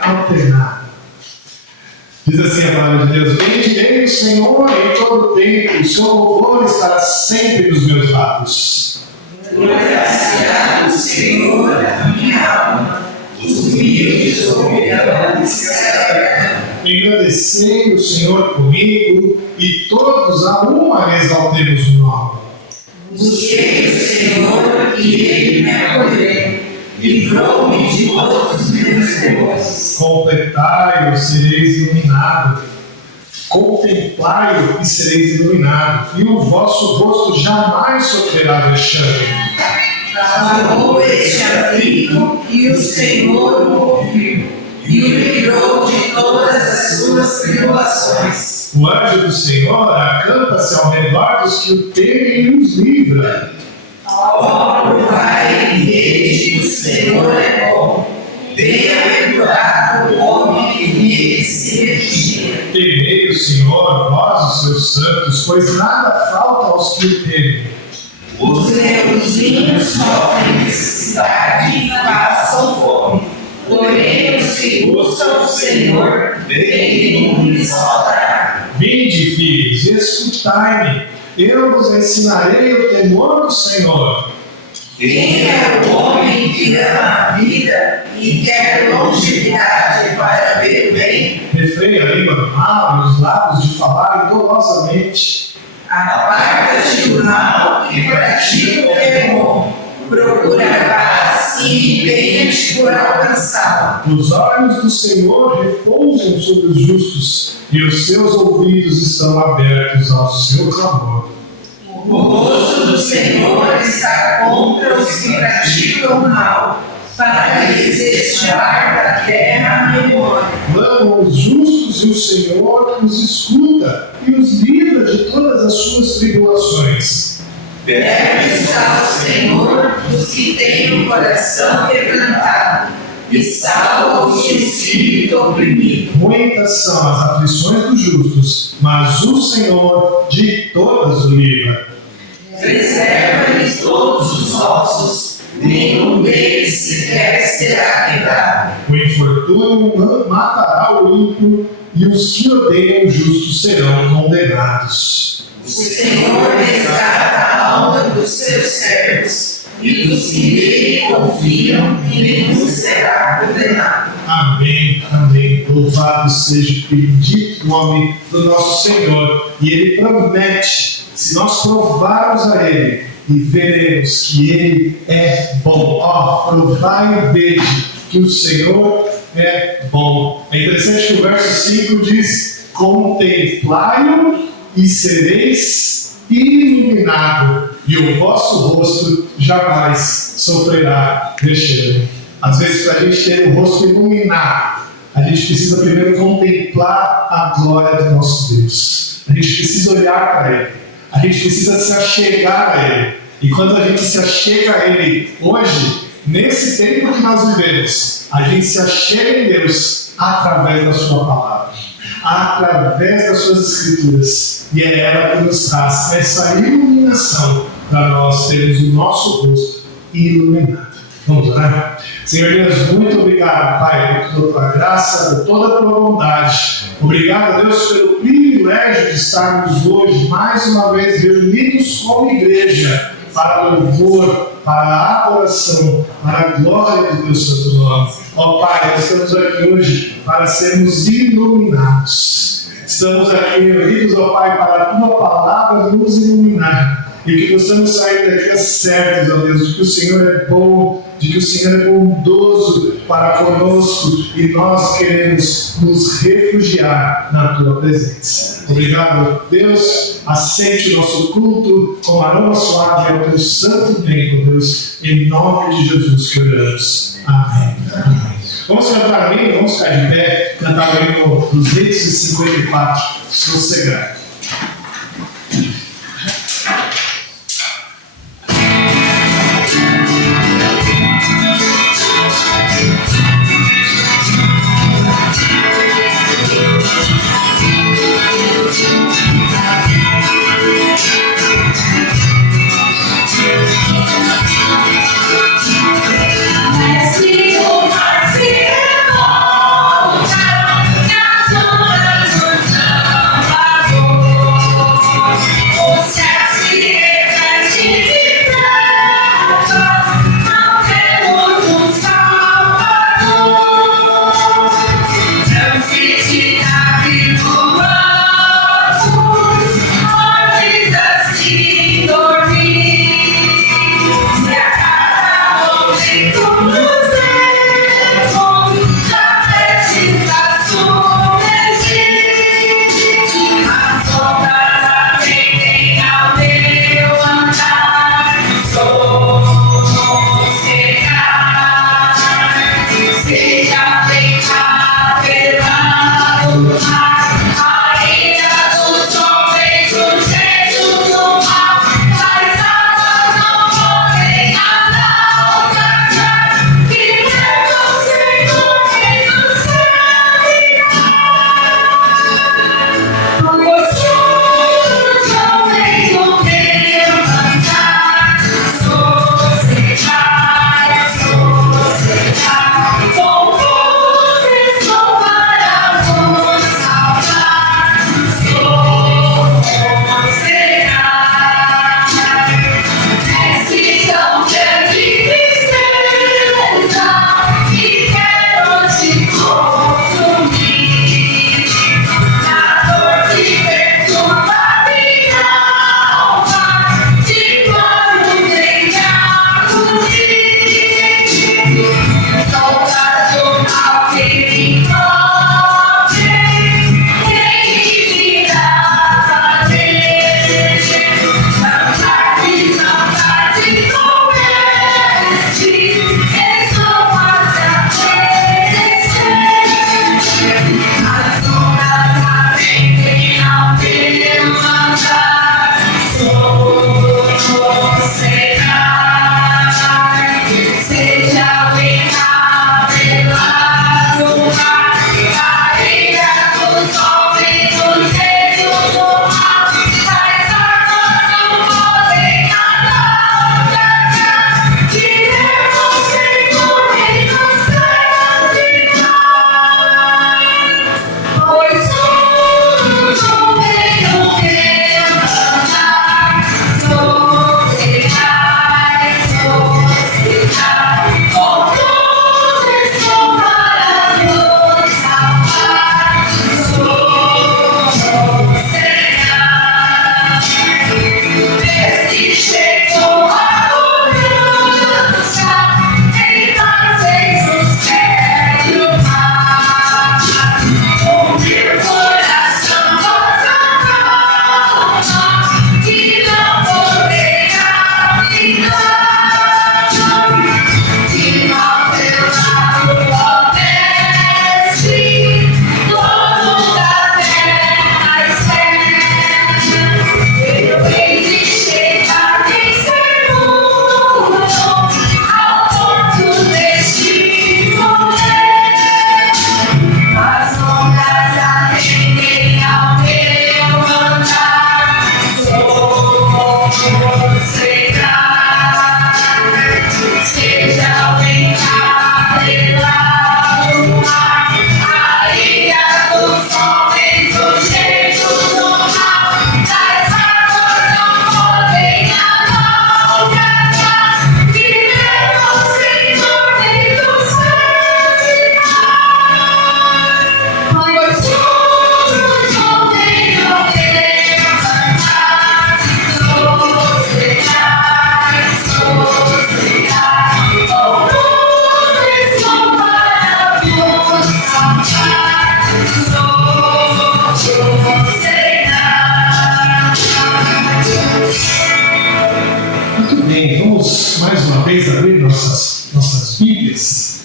maneira alternada. Diz assim a palavra de Deus: bendirei o Senhor em todo o tempo, o seu louvor estará sempre nos meus lábios. Glorificará o Senhor a minha alma, os humildes ouvirão e se alegrarão. Engrandecei o Senhor comigo, e todos a uma exaltemos o nome. Busquei o Senhor e Ele me acolheu, livrou-me de todos os meus temores. Completai-o, sereis iluminado. Contemplai-o e sereis iluminado, e o vosso rosto jamais sofrerá vexame. Clamou este aflito, e o Senhor o ouviu, e o livrou de todas as suas tribulações. O anjo do Senhor acampa-se ao redor dos que o temem e os livra. Ó, provai e vede que o Senhor é bom. Bem-aventurado o homem que nele se refugia. Temei o Senhor, vós os seus santos, pois nada falta aos que o temem. Os leãozinhos sofrem necessidade e passam fome. Porém, os que buscam o Senhor, bem lhes faltará. Vinde, filhos, e escutai-me, eu vos ensinarei o temor do Senhor. Quem é o homem que ama a vida e quer longevidade para ver o bem? Refreia a língua do mal e os lábios de falar dolosamente. Aparta-te do mal e pratica o que é bom. Procura a paz e empenha-te por alcançá-la. Os olhos do Senhor repousam sobre os justos, e os seus ouvidos estão abertos ao seu clamor. O rosto do Senhor está contra os que praticam o mal, para lhes extirpar da terra a memória. Clamam os justos e o Senhor os escuta e os livra de todas as suas tribulações. Perto está o Senhor dos que têm o coração quebrantado, e salva os de espírito oprimido. Muitas são as aflições dos justos, mas o Senhor de todas o livra. Preserva-lhes todos os ossos, nenhum deles sequer será quebrado. O infortúnio matará o ímpio, e os que odeiam o justo serão condenados. O Senhor resgata a alma dos seus servos, e dos que nele confiam, nenhum será condenado. Amém, amém. Louvado seja o bendito nome do nosso Senhor. E Ele promete, se nós provarmos a Ele e veremos que Ele é bom. Ó, provai e veja que o Senhor é bom. É interessante que o verso 5 diz: contemplai-o e sereis iluminado, e o vosso rosto jamais sofrerá vexame. Às vezes, para a gente ter o rosto iluminado, a gente precisa primeiro contemplar a glória do nosso Deus. A gente precisa olhar para Ele. A gente precisa se achegar a Ele. E quando a gente se achega a Ele hoje, nesse tempo que nós vivemos, a gente se achega em Deus através da Sua palavra, através das Suas Escrituras. E é ela que nos traz essa iluminação para nós termos o nosso rosto iluminado. Vamos orar? Senhor Deus, muito obrigado, Pai, por toda a tua graça, por toda a tua bondade. Obrigado, Deus, pelo privilégio de estarmos hoje, mais uma vez, reunidos como igreja, para louvor, para a adoração, para a glória do teu santo nome. Ó Pai, nós estamos aqui hoje para sermos iluminados. Estamos aqui reunidos, ó Pai, para a tua palavra nos iluminar. E que possamos sair daqui certos, ó Deus, de que o Senhor é bom, de que o Senhor é bondoso para conosco, e nós queremos nos refugiar na tua presença. Obrigado, Deus. Aceite o nosso culto com aroma suave ao teu santo templo, Deus, em nome de Jesus que oramos. Amém. Amém. Vamos cantar bem, vamos ficar de pé, cantar bem o 254, Sossegado. Mas que o mais que é bom.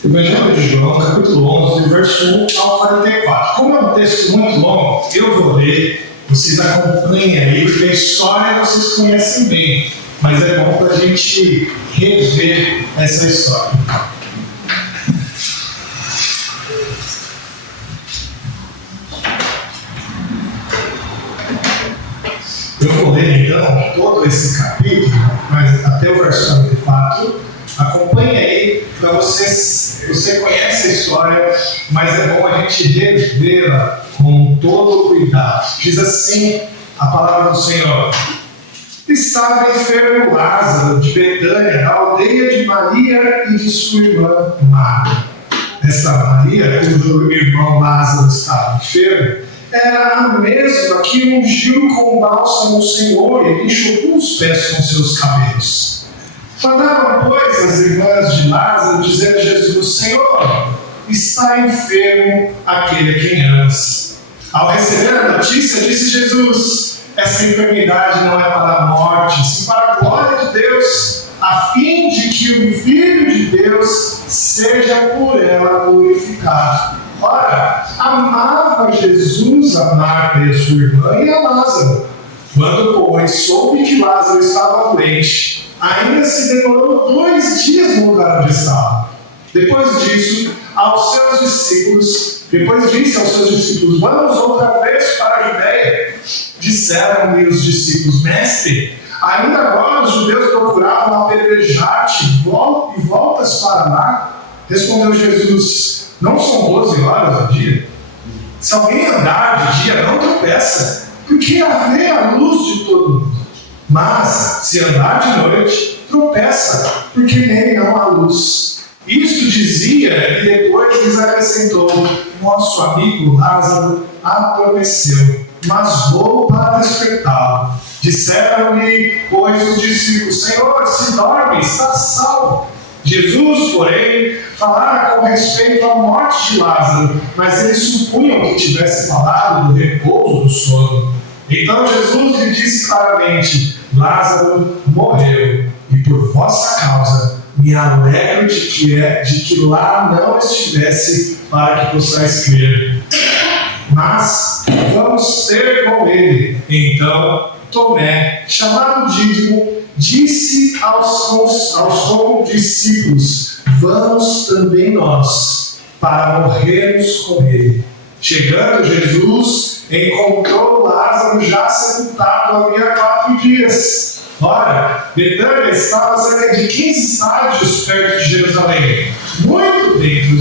Evangelho de João, capítulo 11, verso 1 ao 44. Como é um texto muito longo, eu vou ler, vocês acompanhem aí, porque a história vocês conhecem bem, mas é bom para a gente rever essa história. Eu vou ler então todo esse capítulo, mas até o verso 44. Acompanhe aí para vocês. Você conhece a história, mas é bom a gente revê-la com todo o cuidado. Diz assim a palavra do Senhor: estava enfermo Lázaro de Betânia, da aldeia de Maria e de sua irmã Marta. Essa Maria, cujo irmão Lázaro estava enfermo, era a mesma que ungiu com bálsamo o Senhor e enxugou os pés com seus cabelos. Mandaram, pois, as irmãs de Lázaro dizer a Jesus: Senhor, está enfermo aquele a quem amas. Ao receber a notícia, disse Jesus: essa enfermidade não é para a morte, sim para a glória de Deus, a fim de que o Filho de Deus seja por ela glorificado. Ora, amava Jesus a Marta e a sua irmã e a Lázaro. Quando, pois, soube que Lázaro estava doente, ainda se demorou 2 dias no lugar onde estava. Depois disse aos seus discípulos: vamos outra vez para a Judeia. Disseram-lhe os discípulos: Mestre, ainda agora os judeus procuravam apedrejar-te e voltas para lá? Respondeu Jesus: não são 12 horas ao dia? Se alguém andar de dia, não tropeça, porque vê a luz de todo mundo. Mas, se andar de noite, tropeça, porque nele não há luz. Isto dizia, e depois lhes acrescentou: nosso amigo Lázaro adormeceu, mas vou para despertá-lo. Disseram-lhe, pois, os discípulos: Senhor, se dorme, está salvo. Jesus, porém, falara com respeito à morte de Lázaro, mas eles supunham que tivesse falado do repouso do sono. Então Jesus lhe disse claramente: Lázaro morreu, e por vossa causa me alegro de que lá não estivesse, para que possais crer. Mas vamos ter com ele. Então Tomé, chamado Dídimo, disse aos condiscípulos: vamos também nós, para morrermos com ele. Chegando Jesus, encontrou Lázaro já sepultado havia 4 dias. Ora, Betânia estava a cerca de 15 estádios perto de Jerusalém. Muito dentre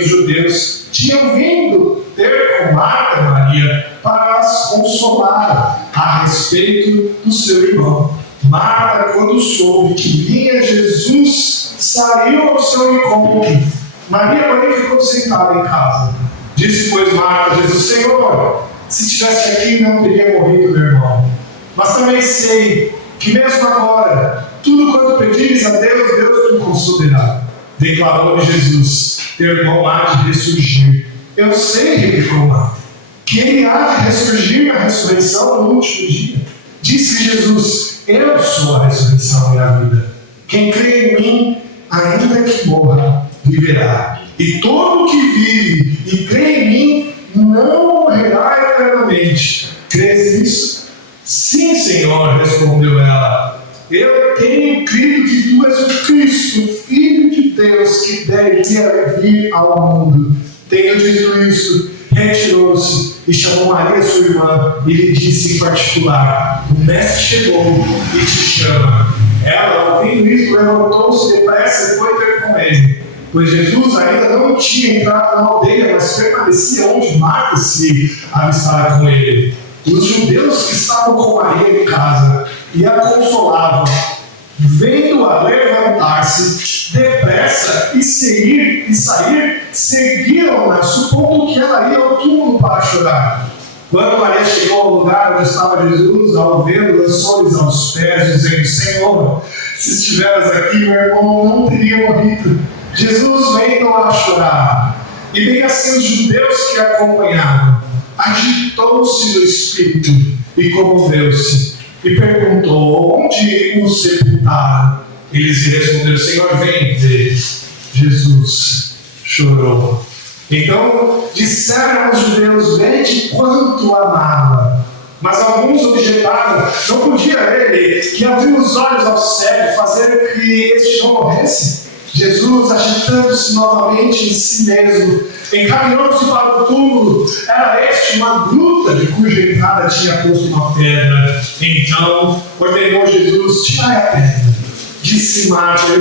os judeus, tinham vindo ter com Marta e Maria para as consolar a respeito do seu irmão. Marta, quando soube que vinha Jesus, saiu ao seu encontro. Maria, porém, ficou sentada em casa. Disse, pois, Marta a Jesus: Senhor, se estivesse aqui, não teria morrido meu irmão. Mas também sei que mesmo agora, tudo quanto pedires a Deus, Deus te concederá. Declarou-lhe Jesus: teu irmão há de ressurgir. Eu sei, replicou Marta, que ele há de ressurgir na ressurreição no último dia. Disse Jesus: eu sou a ressurreição e a vida. Quem crê em mim, ainda que morra, viverá. E todo o que vive e crê em mim não morrerá eternamente. Crês nisso? Sim, Senhor, respondeu ela. Eu tenho crido que tu és o Cristo, o Filho de Deus, que deveria vir ao mundo. Tendo dito isso, retirou-se e chamou Maria, sua irmã, e lhe disse em particular: o mestre chegou e te chama. Ela, ouvindo isso, levantou-se depressa e foi ter com ele. Pois Jesus ainda não tinha entrado na aldeia, mas permanecia onde Marta se avistara com ele. Os judeus que estavam com Maria em casa e a consolavam, vendo-a levantar-se depressa e sair, seguiram-na, supondo que ela ia ao túmulo para chorar. Quando Maria chegou ao lugar onde estava Jesus, ao vê-lo, lançou-lhes aos pés, dizendo: Senhor, se estiveras aqui, meu irmão não teria morrido. Jesus veio a chorar, e bem assim os judeus que a acompanhavam. Agitou-se no espírito e comoveu-se, e perguntou: onde o sepultaram? Eles lhe responderam: Senhor, vem ver. Jesus chorou. Então disseram aos judeus: vede quanto amava. Mas alguns objetaram: não podia ele, que abriu os olhos ao cego, fazer que este não morresse? Jesus, agitando-se novamente em si mesmo, encaminhou-se para o túmulo. Era este uma gruta de cuja entrada tinha posto uma pedra. Então ordenou Jesus: tirai a pedra. Disse Marta,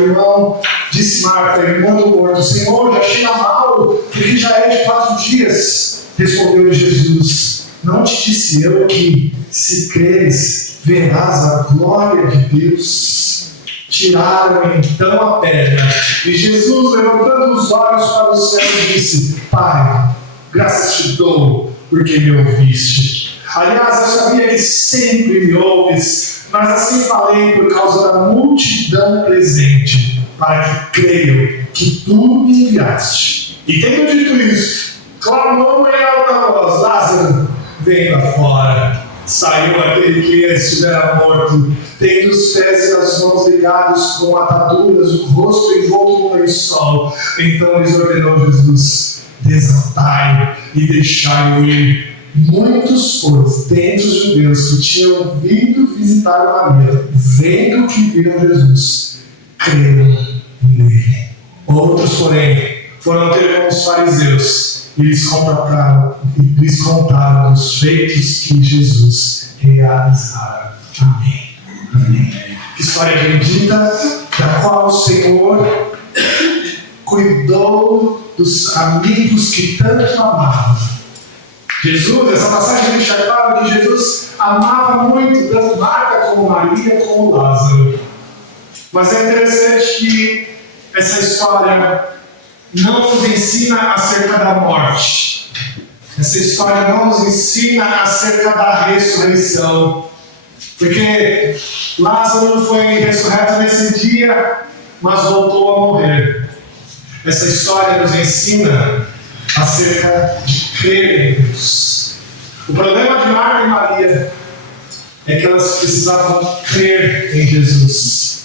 irmã do morto: Senhor, já cheira mal, porque já é de 4 dias. Respondeu Jesus: não te disse eu que, se creres, verás a glória de Deus? Tiraram então a pedra. E Jesus, levantando os olhos para o céu, disse: Pai, graças te dou, porque me ouviste. Aliás, eu sabia que sempre me ouves, mas assim falei por causa da multidão presente, para que creiam que tu me enviaste. E tendo dito isso, clamou em alta voz: Lázaro, vem para fora. Saiu aquele que estivera morto, tendo os pés e as mãos ligados com ataduras, o rosto envolto no lençol. Então lhes ordenou Jesus: desatai-o e deixai-o ir. Muitos, pois, dentre os judeus que tinham vindo visitar Maria, vendo que viram Jesus, creram nele. Outros, porém, foram ter com os fariseus e lhes contaram os feitos que Jesus realizara. Amém. Amém. História bendita, da qual o Senhor cuidou dos amigos que tanto amavam. Jesus, essa passagem deixa claro que Jesus amava muito tanto Marta como Maria como Lázaro. Mas é interessante que essa história não nos ensina acerca da morte. Essa história não nos ensina acerca da ressurreição. Porque Lázaro foi ressurreto nesse dia, mas voltou a morrer. Essa história nos ensina acerca de crer em Deus. O problema de Marta e Maria é que elas precisavam crer em Jesus.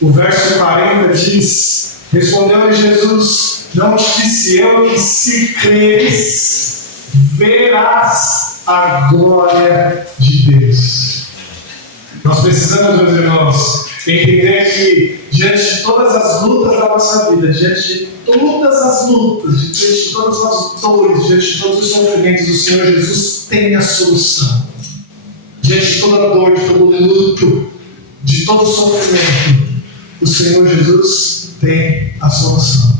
O verso 40 diz: respondeu-lhe Jesus: não te disse eu que, se creres, verás a glória de Deus. Nós precisamos, meus irmãos, entender que diante de todas as lutas da nossa vida, diante de todas as lutas, diante de todas as dores, diante de todos os sofrimentos, o Senhor Jesus tem a solução. Diante de toda dor, de todo luto, de todo sofrimento, o Senhor Jesus tem a solução.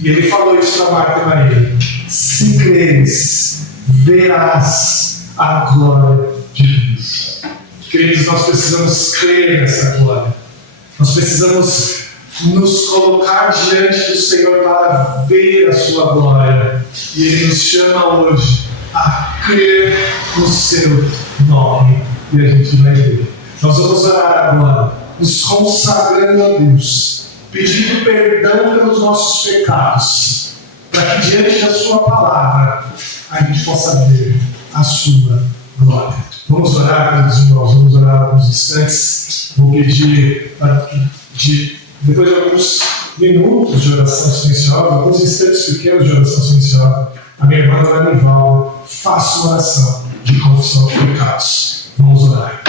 E Ele falou isso para Marta e Maria: se creres, verás a glória de Deus. Queridos, nós precisamos crer nessa glória. Nós precisamos nos colocar diante do Senhor para ver a sua glória. E Ele nos chama hoje a crer no seu nome. E a gente vai ver. Nós vamos orar agora, nos consagrando a Deus, pedindo perdão pelos nossos pecados, para que diante da sua palavra a gente possa ver a sua glória. Vamos orar, meus irmãos, vamos orar alguns instantes. Vou pedir, depois de alguns minutos de oração silenciosa, alguns instantes pequenos de oração silenciosa, a minha irmã Ana Nivalda faça uma oração de confissão de pecados. Vamos orar.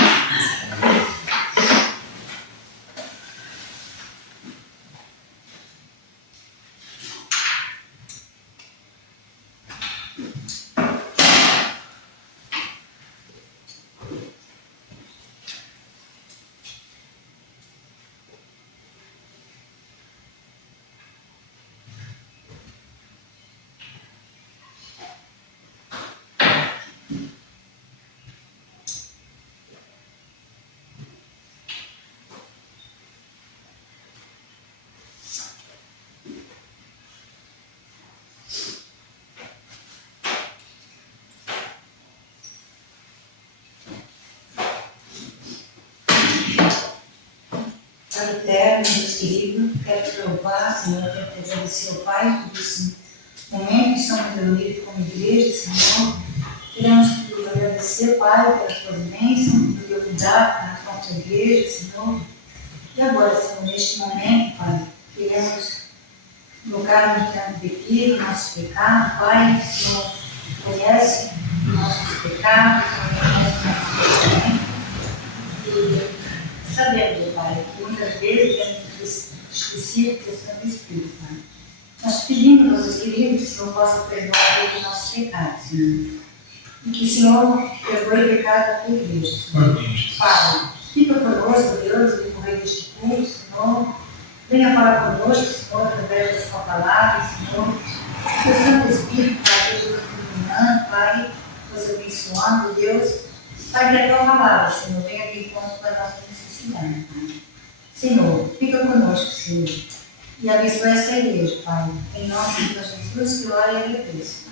Pai eterno, Deus querido, quero te louvar, Senhor, quero te agradecer ao Pai por esse momento que estamos reunidos como igreja, Senhor. Queremos te agradecer, Pai, pelas tuas bênçãos, pelo teu cuidado na nossa igreja, Senhor. E agora, Senhor, neste momento, Pai, queremos colocarmos diante de Ti o nosso pecado, Pai. O Senhor conhece os nossos pecados, o Senhor conhece os nossos pensamentos. E sabemos, Pai, que muitas vezes temos esquecido do Santo Espírito, Pai. Nós pedimos aos queridos que o Senhor possa perdoar os nossos pecados, Senhor. E que o Senhor perdoe o pecado da Tua igreja, Senhor. Pai, fica conosco, Deus, no decorrer deste culto, Senhor. Venha falar conosco, Senhor, através da Sua palavra, Senhor. Que o Santo Espírito, Pai, esteja iluminando, Pai, nos abençoando, Deus. Pai, que a Tua palavra, Senhor, venha de encontro da nossa necessidade, Pai. Senhor, fica conosco, Senhor. E abençoe essa igreja, Pai. Em nome de Jesus, que ora e agradeço.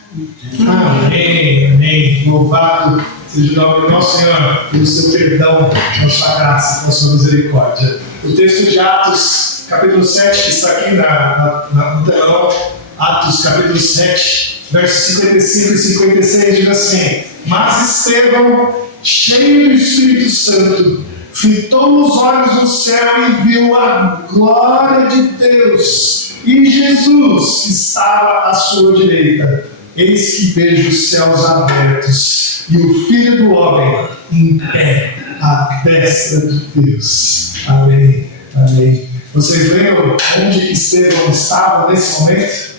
Amém, amém. Louvado seja o nome do nosso Senhor pelo seu perdão, pela sua graça, pela sua misericórdia. O texto de Atos, capítulo 7, que está aqui no telão, Atos, capítulo 7, versos 55 e 56, diz assim: Mas Estevão, cheio do Espírito Santo, fitou os olhos no céu e viu a glória de Deus e Jesus que estava à sua direita. Eis que vejo os céus abertos e o Filho do Homem em pé à destra de Deus. Amém, amém. Vocês lembram onde Estevão estava nesse momento?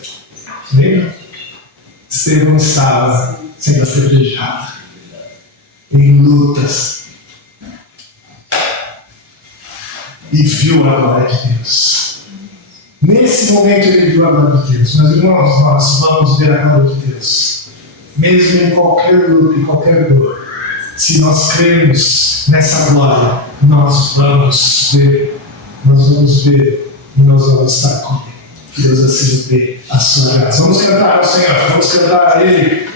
Lembram? Estevão estava sendo apedrejado, em lutas, e viu a glória de Deus. Nesse momento ele viu a glória de Deus. Meus irmãos, nós vamos ver a glória de Deus, mesmo em qualquer luta, em qualquer dor. Se nós cremos nessa glória, nós vamos ver e nós vamos estar com Ele. Que Deus assim dê a sua graça. Vamos cantar ao Senhor, vamos cantar a Ele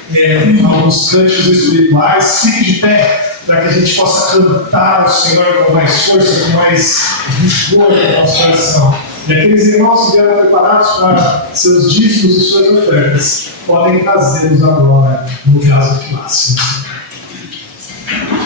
alguns cânticos espirituais. Fique de pé para que a gente possa cantar ao Senhor com mais força, com mais vigor no nosso coração. E aqueles irmãos que vieram preparados para seus dízimos e suas ofertas podem trazê-los agora no caso fácil. Thank you.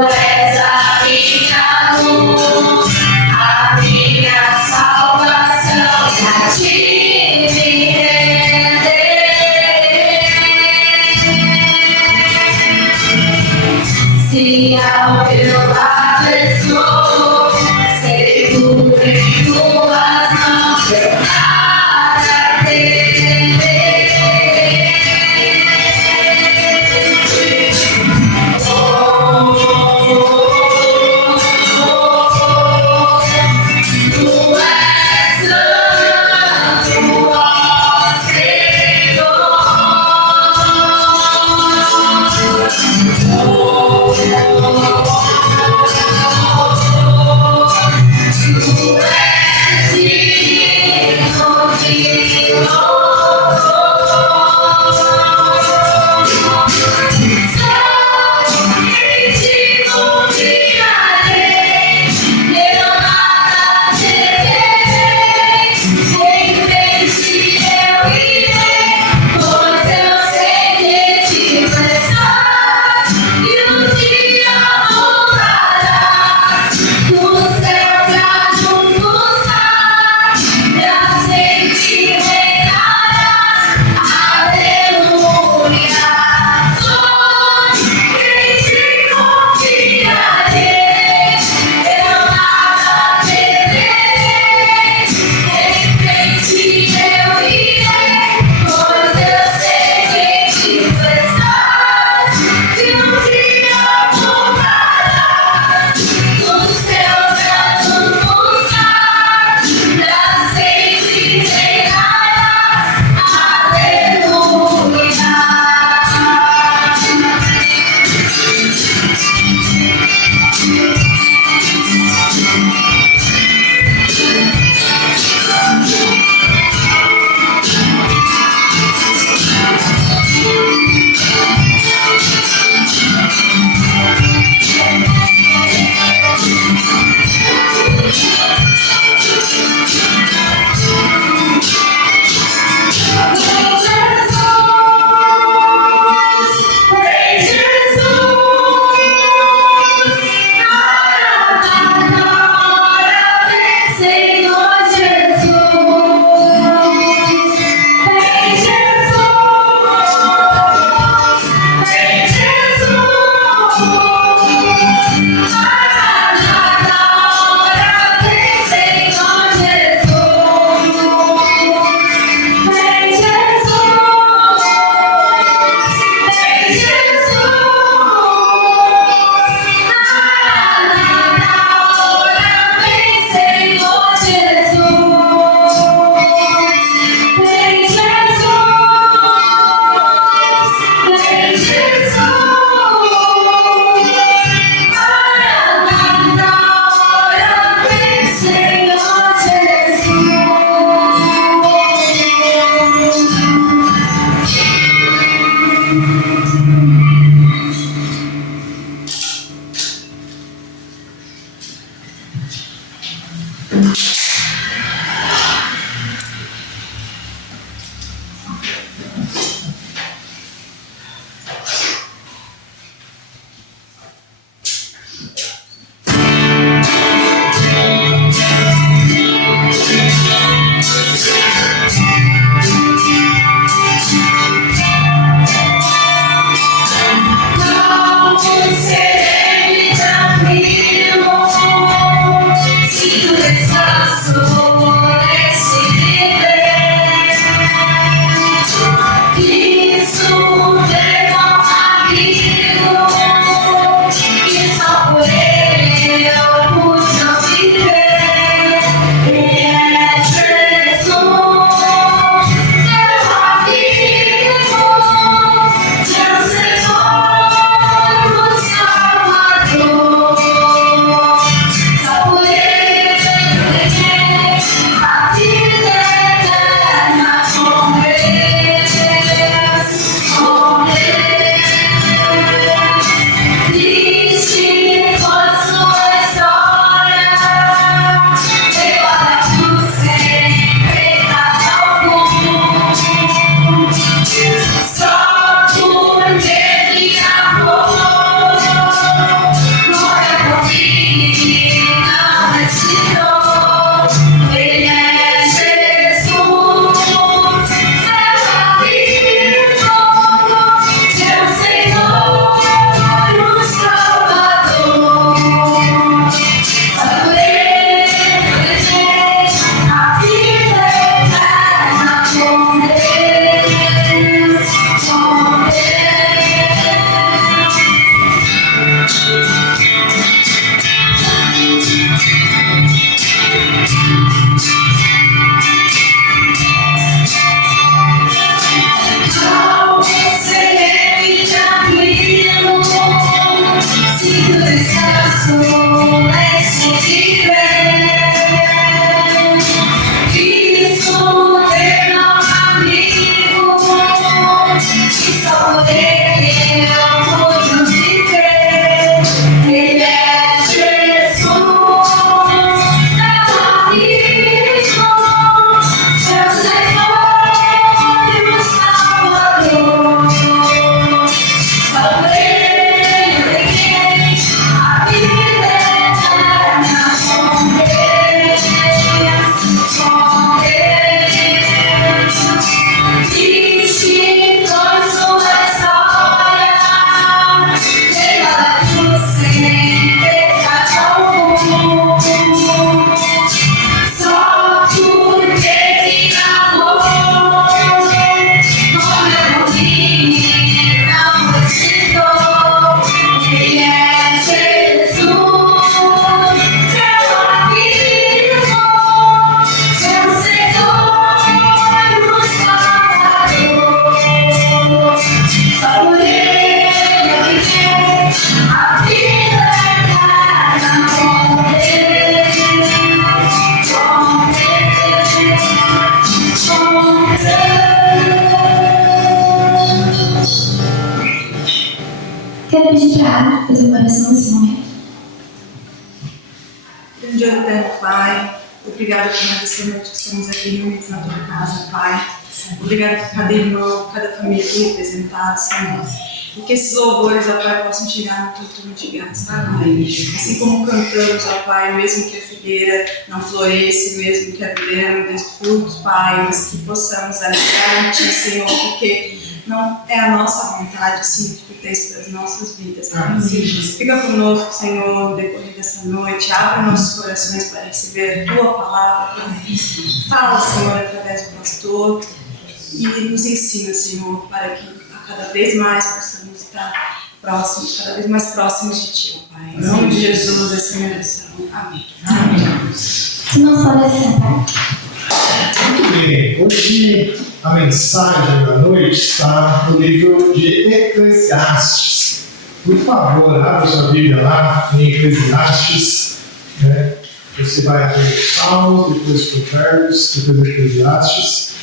és a minha luz, a minha salvação, a ti me renderei. Se ao teu lado estou, seguro em tuas mãos, eu nada temerei. Tu és santo, ó Senhor. Quero pedir para a Ana fazer uma oração nesse momento. Grande eterno Pai, obrigado por mais essa noite que estamos aqui reunidos na tua casa, Pai. Obrigado por cada irmão, cada família aqui representada, Senhor. E que esses louvores, ó Pai, possam chegar no teu trono de graça, Pai. Assim como cantamos, ó Pai, mesmo que a figueira não floresça, mesmo que a videira não dê frutos, Pai, mas que possamos alegrar em Ti, Senhor, porque não é a nossa vontade, sim, que Tu tens para as nossas vidas, Pai. Fica conosco, Senhor, no decorrer dessa noite. Abre nossos corações para receber a Tua palavra, Pai. Fala, Senhor, através do pastor e nos ensina, Senhor, para que cada vez mais possamos estar próximos, cada vez mais próximos de Ti, ó Pai. Em nome de Jesus, essa é a minha oração. Amém. Amém. Se não pode sentar. Muito bem, hoje a mensagem da noite está no livro de Eclesiastes. Por favor, abra sua Bíblia lá em Eclesiastes. Né? Você vai até os Salmos, depois Provérbios, depois Eclesiastes.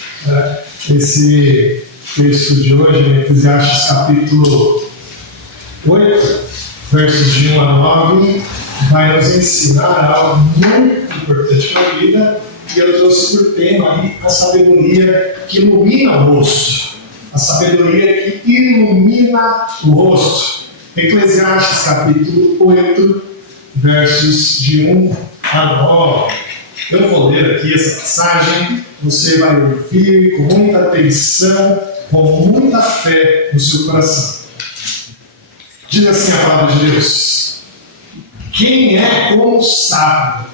Esse texto de hoje, em Eclesiastes capítulo 8, versos de 1 a 9, vai nos ensinar algo muito importante para a vida. E eu trouxe por tema aí a sabedoria que ilumina o rosto. A sabedoria que ilumina o rosto. Eclesiastes capítulo 8, versos de 1 a 9. Eu vou ler aqui essa passagem, você vai ouvir com muita atenção, com muita fé no seu coração. Diz assim a palavra de Deus: quem é como sábio?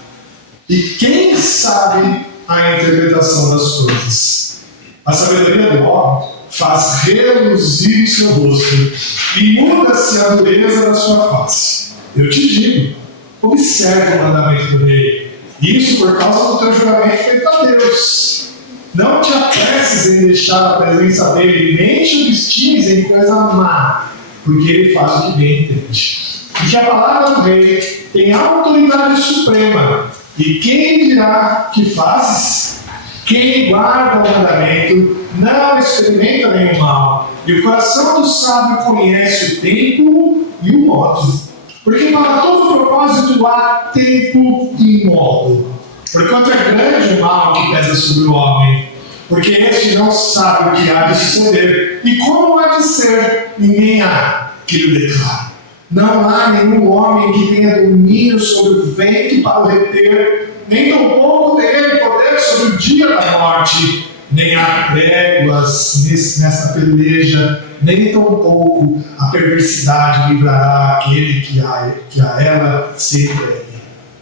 E quem sabe a interpretação das coisas? A sabedoria do homem faz reluzir o seu rosto e muda-se a dureza da sua face. Eu te digo, observe o mandamento do rei. Isso por causa do teu juramento feito a Deus. Não te apresses em deixar a presença dele, nem te obstines em coisa má, porque ele faz o que bem entende. Porque a palavra do rei tem autoridade suprema. E quem dirá que fazes? Quem guarda o mandamento não experimenta nenhum mal. E o coração do sábio conhece o tempo e o modo. Porque para todo propósito há tempo e modo. Porquanto é grande o mal que pesa sobre o homem. Porque este não sabe o que há de suceder. E como há de ser, ninguém há que lhe declare. Não há nenhum homem que tenha domínio sobre o vento para o reter, nem tampouco tem ele poder sobre o dia da morte, nem há tréguas nessa peleja, nem tampouco a perversidade livrará aquele que a ela se entregue.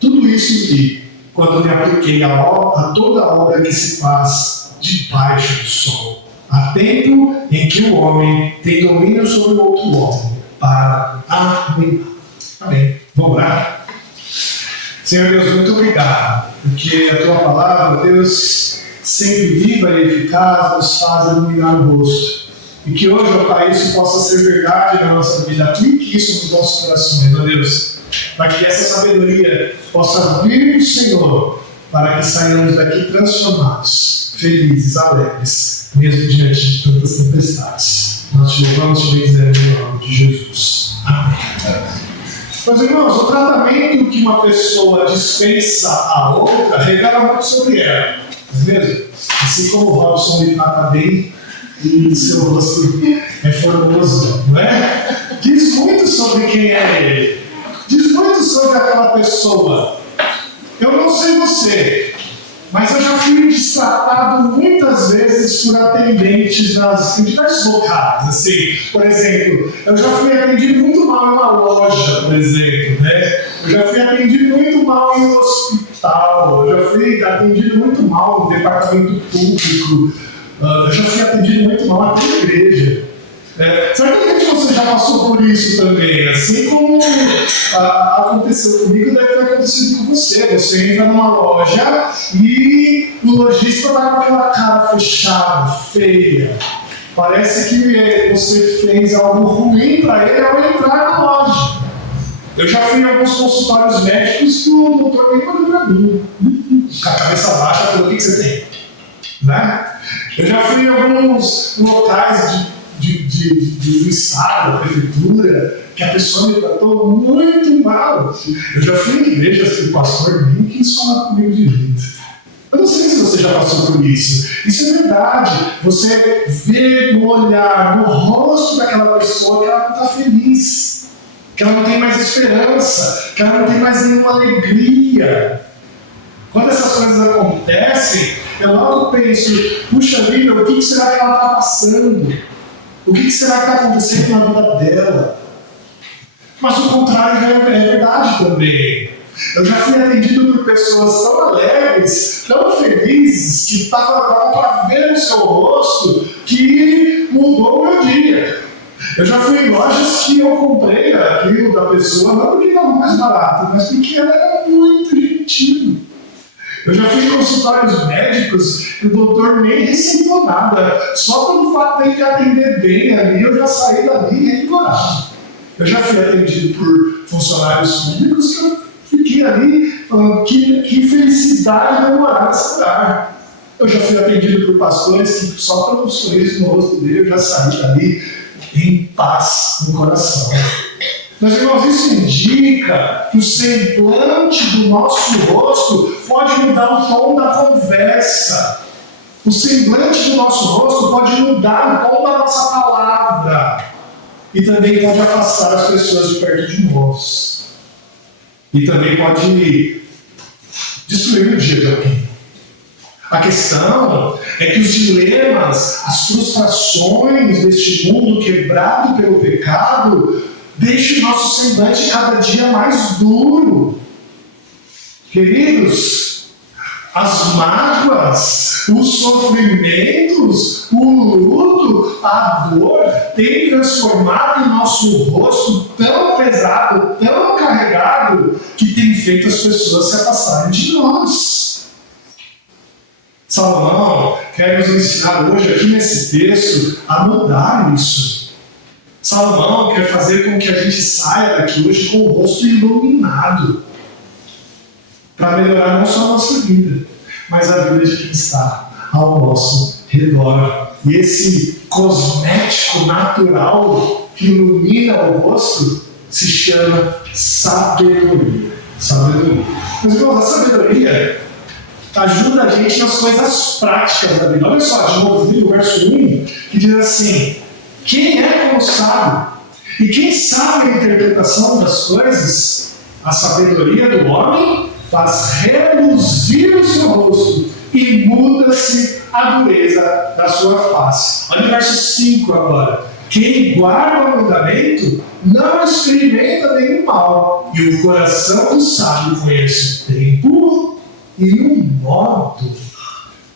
Tudo isso vi quando me apliquei a toda a obra que se faz debaixo do sol. Há tempo em que o homem tem domínio sobre o outro homem, para argumentar. Amém. Vamos orar? Senhor Deus, muito obrigado, porque a Tua palavra, Deus, sempre viva e eficaz, nos faz iluminar o rosto. E que hoje, ó Pai, isso possa ser verdade na nossa vida. Aplique isso nos nossos corações, ó Deus, para que essa sabedoria possa vir do Senhor, para que saiamos daqui transformados, felizes, alegres, mesmo diante de tantas tempestades. Nós te louvamos e te bendizemos em nome de Jesus. Amém. Meus irmãos, o tratamento que uma pessoa dispensa a outra revela muito sobre ela, não é mesmo? Assim como o Robson lhe trata bem e seu rosto é formoso, não é? Diz muito sobre quem é ele. Diz muito sobre aquela pessoa. Eu não sei você, mas eu já fui destratado muitas vezes por atendentes em diversos locais. Assim, por exemplo, eu já fui atendido muito mal em uma loja, por exemplo, né? Eu já fui atendido muito mal em um hospital, eu já fui atendido muito mal no departamento público, eu já fui atendido muito mal até na igreja. Certamente você já passou por isso também, assim como aconteceu comigo, deve ter acontecido com você. Você entra numa loja e o lojista vai com aquela cara fechada, feia. Parece que você fez algo ruim para ele ao entrar na loja. Eu já fui em alguns consultórios médicos que o doutor nem olhou para mim, com a cabeça baixa, falou: o que você tem? Né? Eu já fui em alguns locais do Estado, da prefeitura, que a pessoa me tratou muito mal. Eu já fui em igrejas que o pastor nem quis falar comigo direito. Eu não sei se você já passou por isso. Isso é verdade. Você vê no olhar, no rosto daquela pessoa que ela não está feliz, que ela não tem mais esperança, que ela não tem mais nenhuma alegria. Quando essas coisas acontecem, eu logo penso, puxa vida, o que será que ela está passando? O que será que está acontecendo na vida dela? Mas o contrário já é verdade também. Eu já fui atendido por pessoas tão alegres, tão felizes, que estava para ver no seu rosto que mudou o meu dia. Eu já fui em lojas que eu comprei aquilo da pessoa, não porque estava mais barato, mas porque ela era muito gentil. Eu já fui em consultórios médicos que o doutor nem recebeu nada. Só pelo fato de ele atender bem ali, eu já saí dali revigorado. Eu já fui atendido por funcionários públicos que eu fiquei ali falando que felicidade de morar nesse lugar. Eu já fui atendido por pastores que só pelo sorriso no rosto dele eu já saí dali em paz no coração. Mas, irmãos, isso indica que o semblante do nosso rosto pode mudar o tom da conversa. O semblante do nosso rosto pode mudar o tom da nossa palavra. E também pode afastar as pessoas de perto de nós. E também pode destruir o dia de alguém. A questão é que os dilemas, as frustrações deste mundo quebrado pelo pecado deixam o nosso semblante cada dia mais duro. Queridos, as mágoas, os sofrimentos, o luto, a dor têm transformado o nosso rosto tão pesado, tão carregado, que tem feito as pessoas se afastarem de nós. Salomão quer nos ensinar hoje, aqui nesse texto, a mudar isso. Salomão quer fazer com que a gente saia daqui hoje com o rosto iluminado, para melhorar não só a nossa vida, mas a vida de quem está ao nosso redor. E esse cosmético natural que ilumina o rosto se chama sabedoria. Sabedoria. Mas, irmãos, a sabedoria ajuda a gente nas coisas práticas da vida. Olha só, de novo, no verso 1, que diz assim: quem é como sábio? E quem sabe a interpretação das coisas? A sabedoria do homem faz reluzir o seu rosto e muda-se a dureza da sua face. Olha o verso 5 agora. Quem guarda o mandamento não experimenta nenhum mal, e o coração do sábio conhece o tempo e o modo.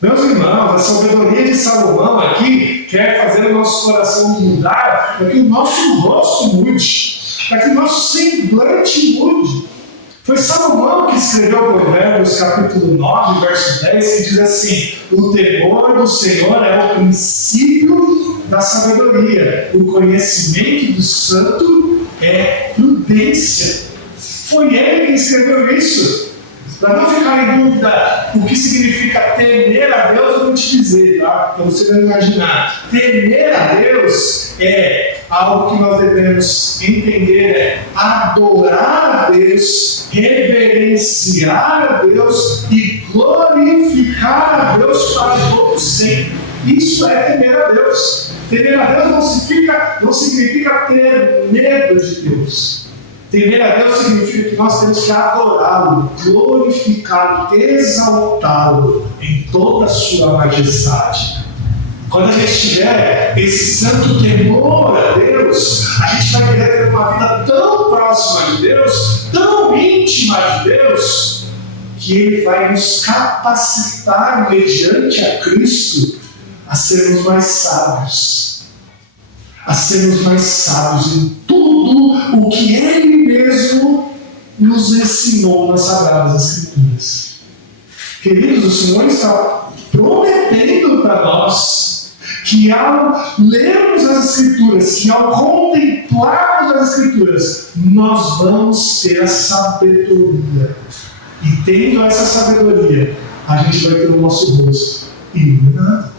Meus irmãos, a sabedoria de Salomão aqui quer fazer o nosso coração mudar para que o nosso rosto mude, para que o nosso semblante mude. Foi Salomão que escreveu Provérbios capítulo 9, verso 10, que diz assim: o temor do Senhor é o princípio da sabedoria, o conhecimento do santo é prudência. Foi ele que escreveu isso. Para não ficar em dúvida o que significa temer a Deus, eu vou te dizer, tá? Para você não imaginar. Temer a Deus é algo que nós devemos entender, é adorar a Deus, reverenciar a Deus e glorificar a Deus para todo sempre. Isso é temer a Deus. Temer a Deus não significa ter medo de Deus. Temer a Deus significa que nós temos que adorá-lo, glorificá-lo, exaltá-lo em toda a sua majestade. Quando a gente tiver esse santo temor a Deus, a gente vai querer ter uma vida tão próxima de Deus, tão íntima de Deus, que Ele vai nos capacitar, mediante a Cristo, a sermos mais sábios. A sermos mais sábios em tudo o que Ele mesmo nos ensinou nas Sagradas Escrituras. Queridos, o Senhor está prometendo para nós que ao lermos as Escrituras, que ao contemplarmos as Escrituras, nós vamos ter a sabedoria. E tendo essa sabedoria, a gente vai ter o nosso rosto iluminado.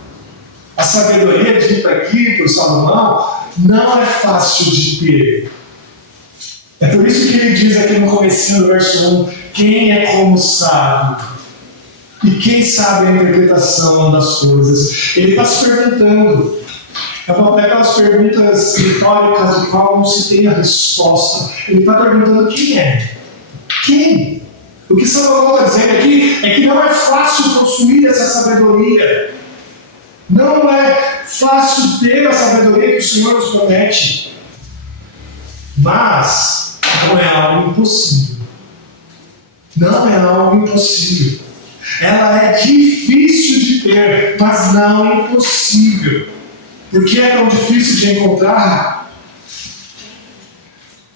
A sabedoria dita aqui por Salomão não é fácil de ter. É por isso que ele diz aqui no comecinho do verso 1, quem é como sábio? E quem sabe a interpretação das coisas? Ele está se perguntando. É uma daquelas perguntas retóricas de qual não se tem a resposta. Ele está perguntando quem é? Quem? O que Salomão está dizendo aqui é que não é fácil possuir essa sabedoria. Não é fácil ter a sabedoria que o Senhor nos promete. Mas não é algo impossível. Não é algo impossível. Ela é difícil de ter, mas não impossível. Por que é tão difícil de encontrar?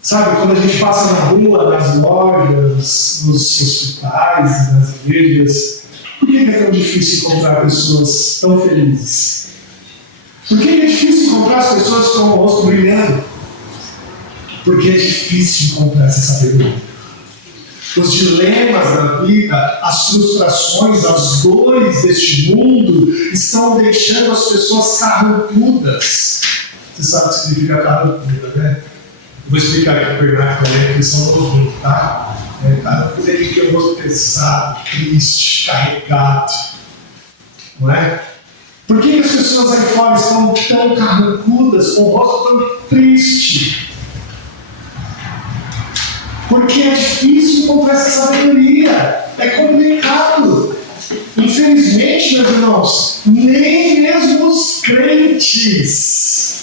Sabe, quando a gente passa na rua, nas lojas, nos hospitais, nas igrejas, por que é tão difícil encontrar pessoas tão felizes? Por que é difícil encontrar as pessoas com o rosto brilhando? Porque é difícil encontrar essa sabedoria. Os dilemas da vida, as frustrações, as dores deste mundo estão deixando as pessoas carrancudas. Você sabe o que significa carrancuda, né? Vou explicar aqui para o Bernardo também, porque eles são novinhos, tá? Carrancuda é que é o rosto pesado, triste, carregado. Não é? Por que as pessoas aí fora estão tão carrancudas, com o rosto tão triste? Porque é difícil encontrar essa sabedoria. É complicado. Infelizmente, meus irmãos, nem mesmo os crentes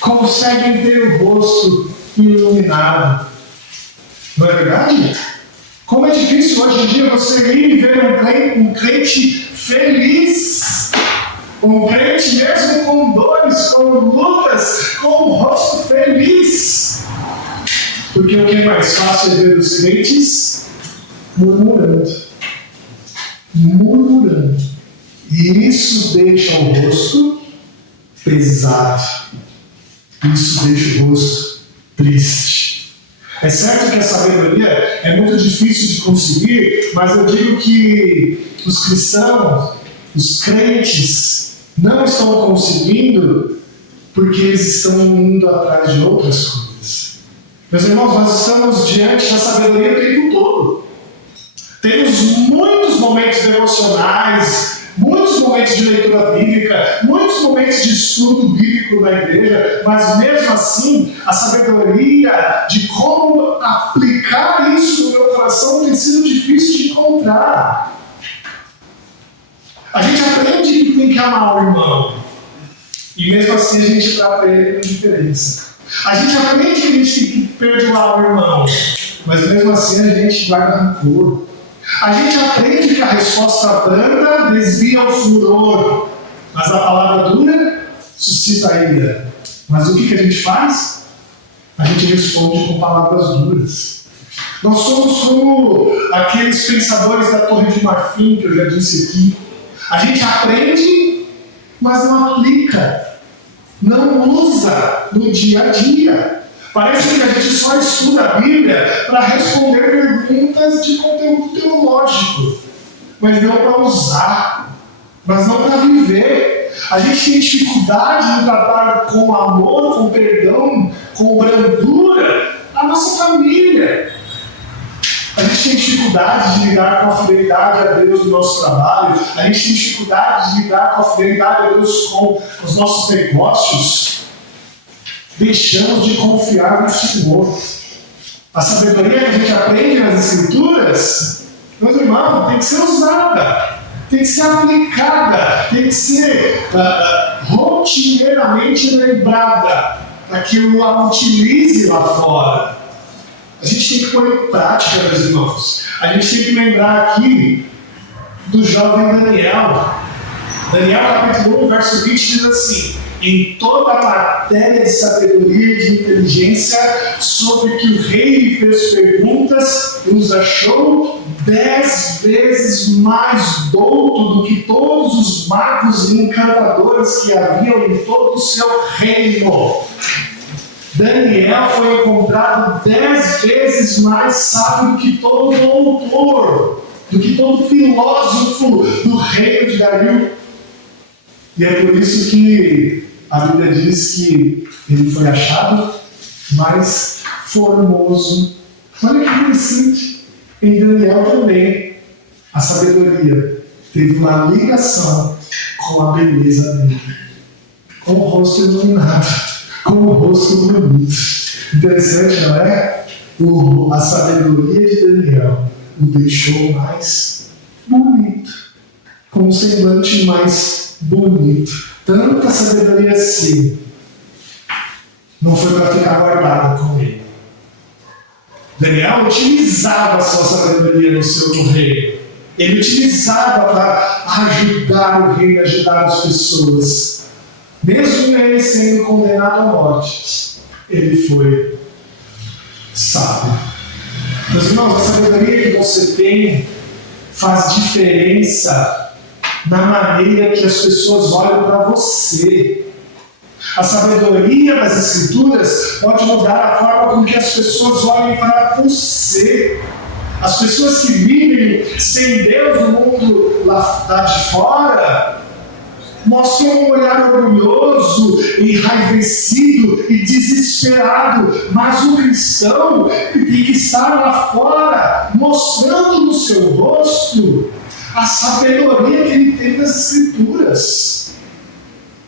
conseguem ter o rosto iluminado. Não é verdade? Como é difícil hoje em dia você ir e ver um crente feliz. Um crente mesmo com dores, com lutas, com o rosto feliz. Porque o que é mais fácil é ver os crentes murmurando. Murmurando. E isso deixa o rosto pesado. Isso deixa o rosto triste. É certo que a sabedoria é muito difícil de conseguir, mas eu digo que os cristãos, os crentes, não estão conseguindo porque eles estão indo atrás de outras coisas. Meus irmãos, nós estamos diante da sabedoria o tempo todo. Temos muitos momentos devocionais, muitos momentos de leitura bíblica, muitos momentos de estudo bíblico na igreja, mas mesmo assim, a sabedoria de como aplicar isso no meu coração tem sido difícil de encontrar. A gente aprende que tem que amar o irmão, e mesmo assim a gente trata ele com diferença. A gente aprende que a gente tem que perdoar o irmão, mas mesmo assim a gente guarda rancor. A gente aprende que a resposta branda desvia o furor, mas a palavra dura suscita a ira. Mas o que a gente faz? A gente responde com palavras duras. Nós somos como aqueles pensadores da Torre de Marfim, que eu já disse aqui. A gente aprende, mas não aplica. Não usa no dia a dia. Parece que a gente só estuda a Bíblia para responder perguntas de conteúdo teológico, mas não para usar, mas não para viver. A gente tem dificuldade em tratar com amor, com perdão, com brandura a nossa família. A gente tem dificuldade de lidar com a fidelidade a Deus no nosso trabalho. A gente tem dificuldade de lidar com a fidelidade a Deus com os nossos negócios. Deixamos de confiar no Senhor. A sabedoria que a gente aprende nas Escrituras, meus irmãos, tem que ser usada, tem que ser aplicada, tem que ser rotineiramente lembrada, para que eu a utilize lá fora. A gente tem que pôr em prática, meus irmãos. A gente tem que lembrar aqui do jovem Daniel. Daniel capítulo 1, verso 20 diz assim: em toda a matéria de sabedoria e de inteligência, sobre que o rei fez perguntas, nos achou 10 vezes mais douto do que todos os magos e encantadores que haviam em todo o seu reino. Daniel foi encontrado 10 vezes mais sábio do que todo doutor, do que todo filósofo do reino de Dario. E é por isso que a Bíblia diz que ele foi achado mais formoso. Olha que interessante. Em Daniel também, a sabedoria teve uma ligação com a beleza dele, com o rosto iluminado, com o rosto bonito. Interessante, não é? A sabedoria de Daniel o deixou mais bonito, com um semblante mais bonito. Tanta sabedoria assim não foi para ficar guardada com ele. Daniel utilizava a sua sabedoria no seu reino. Ele utilizava para ajudar o reino, ajudar as pessoas. Mesmo ele sendo condenado à morte, ele foi sábio. Meus irmãos, a sabedoria que você tem faz diferença na maneira que as pessoas olham para você. A sabedoria das Escrituras pode mudar a forma com que as pessoas olhem para você. As pessoas que vivem sem Deus no mundo lá de fora mostram um olhar orgulhoso, enraivecido e desesperado. Mas o cristão tem que estar lá fora, mostrando no seu rosto a sabedoria que ele tem das Escrituras.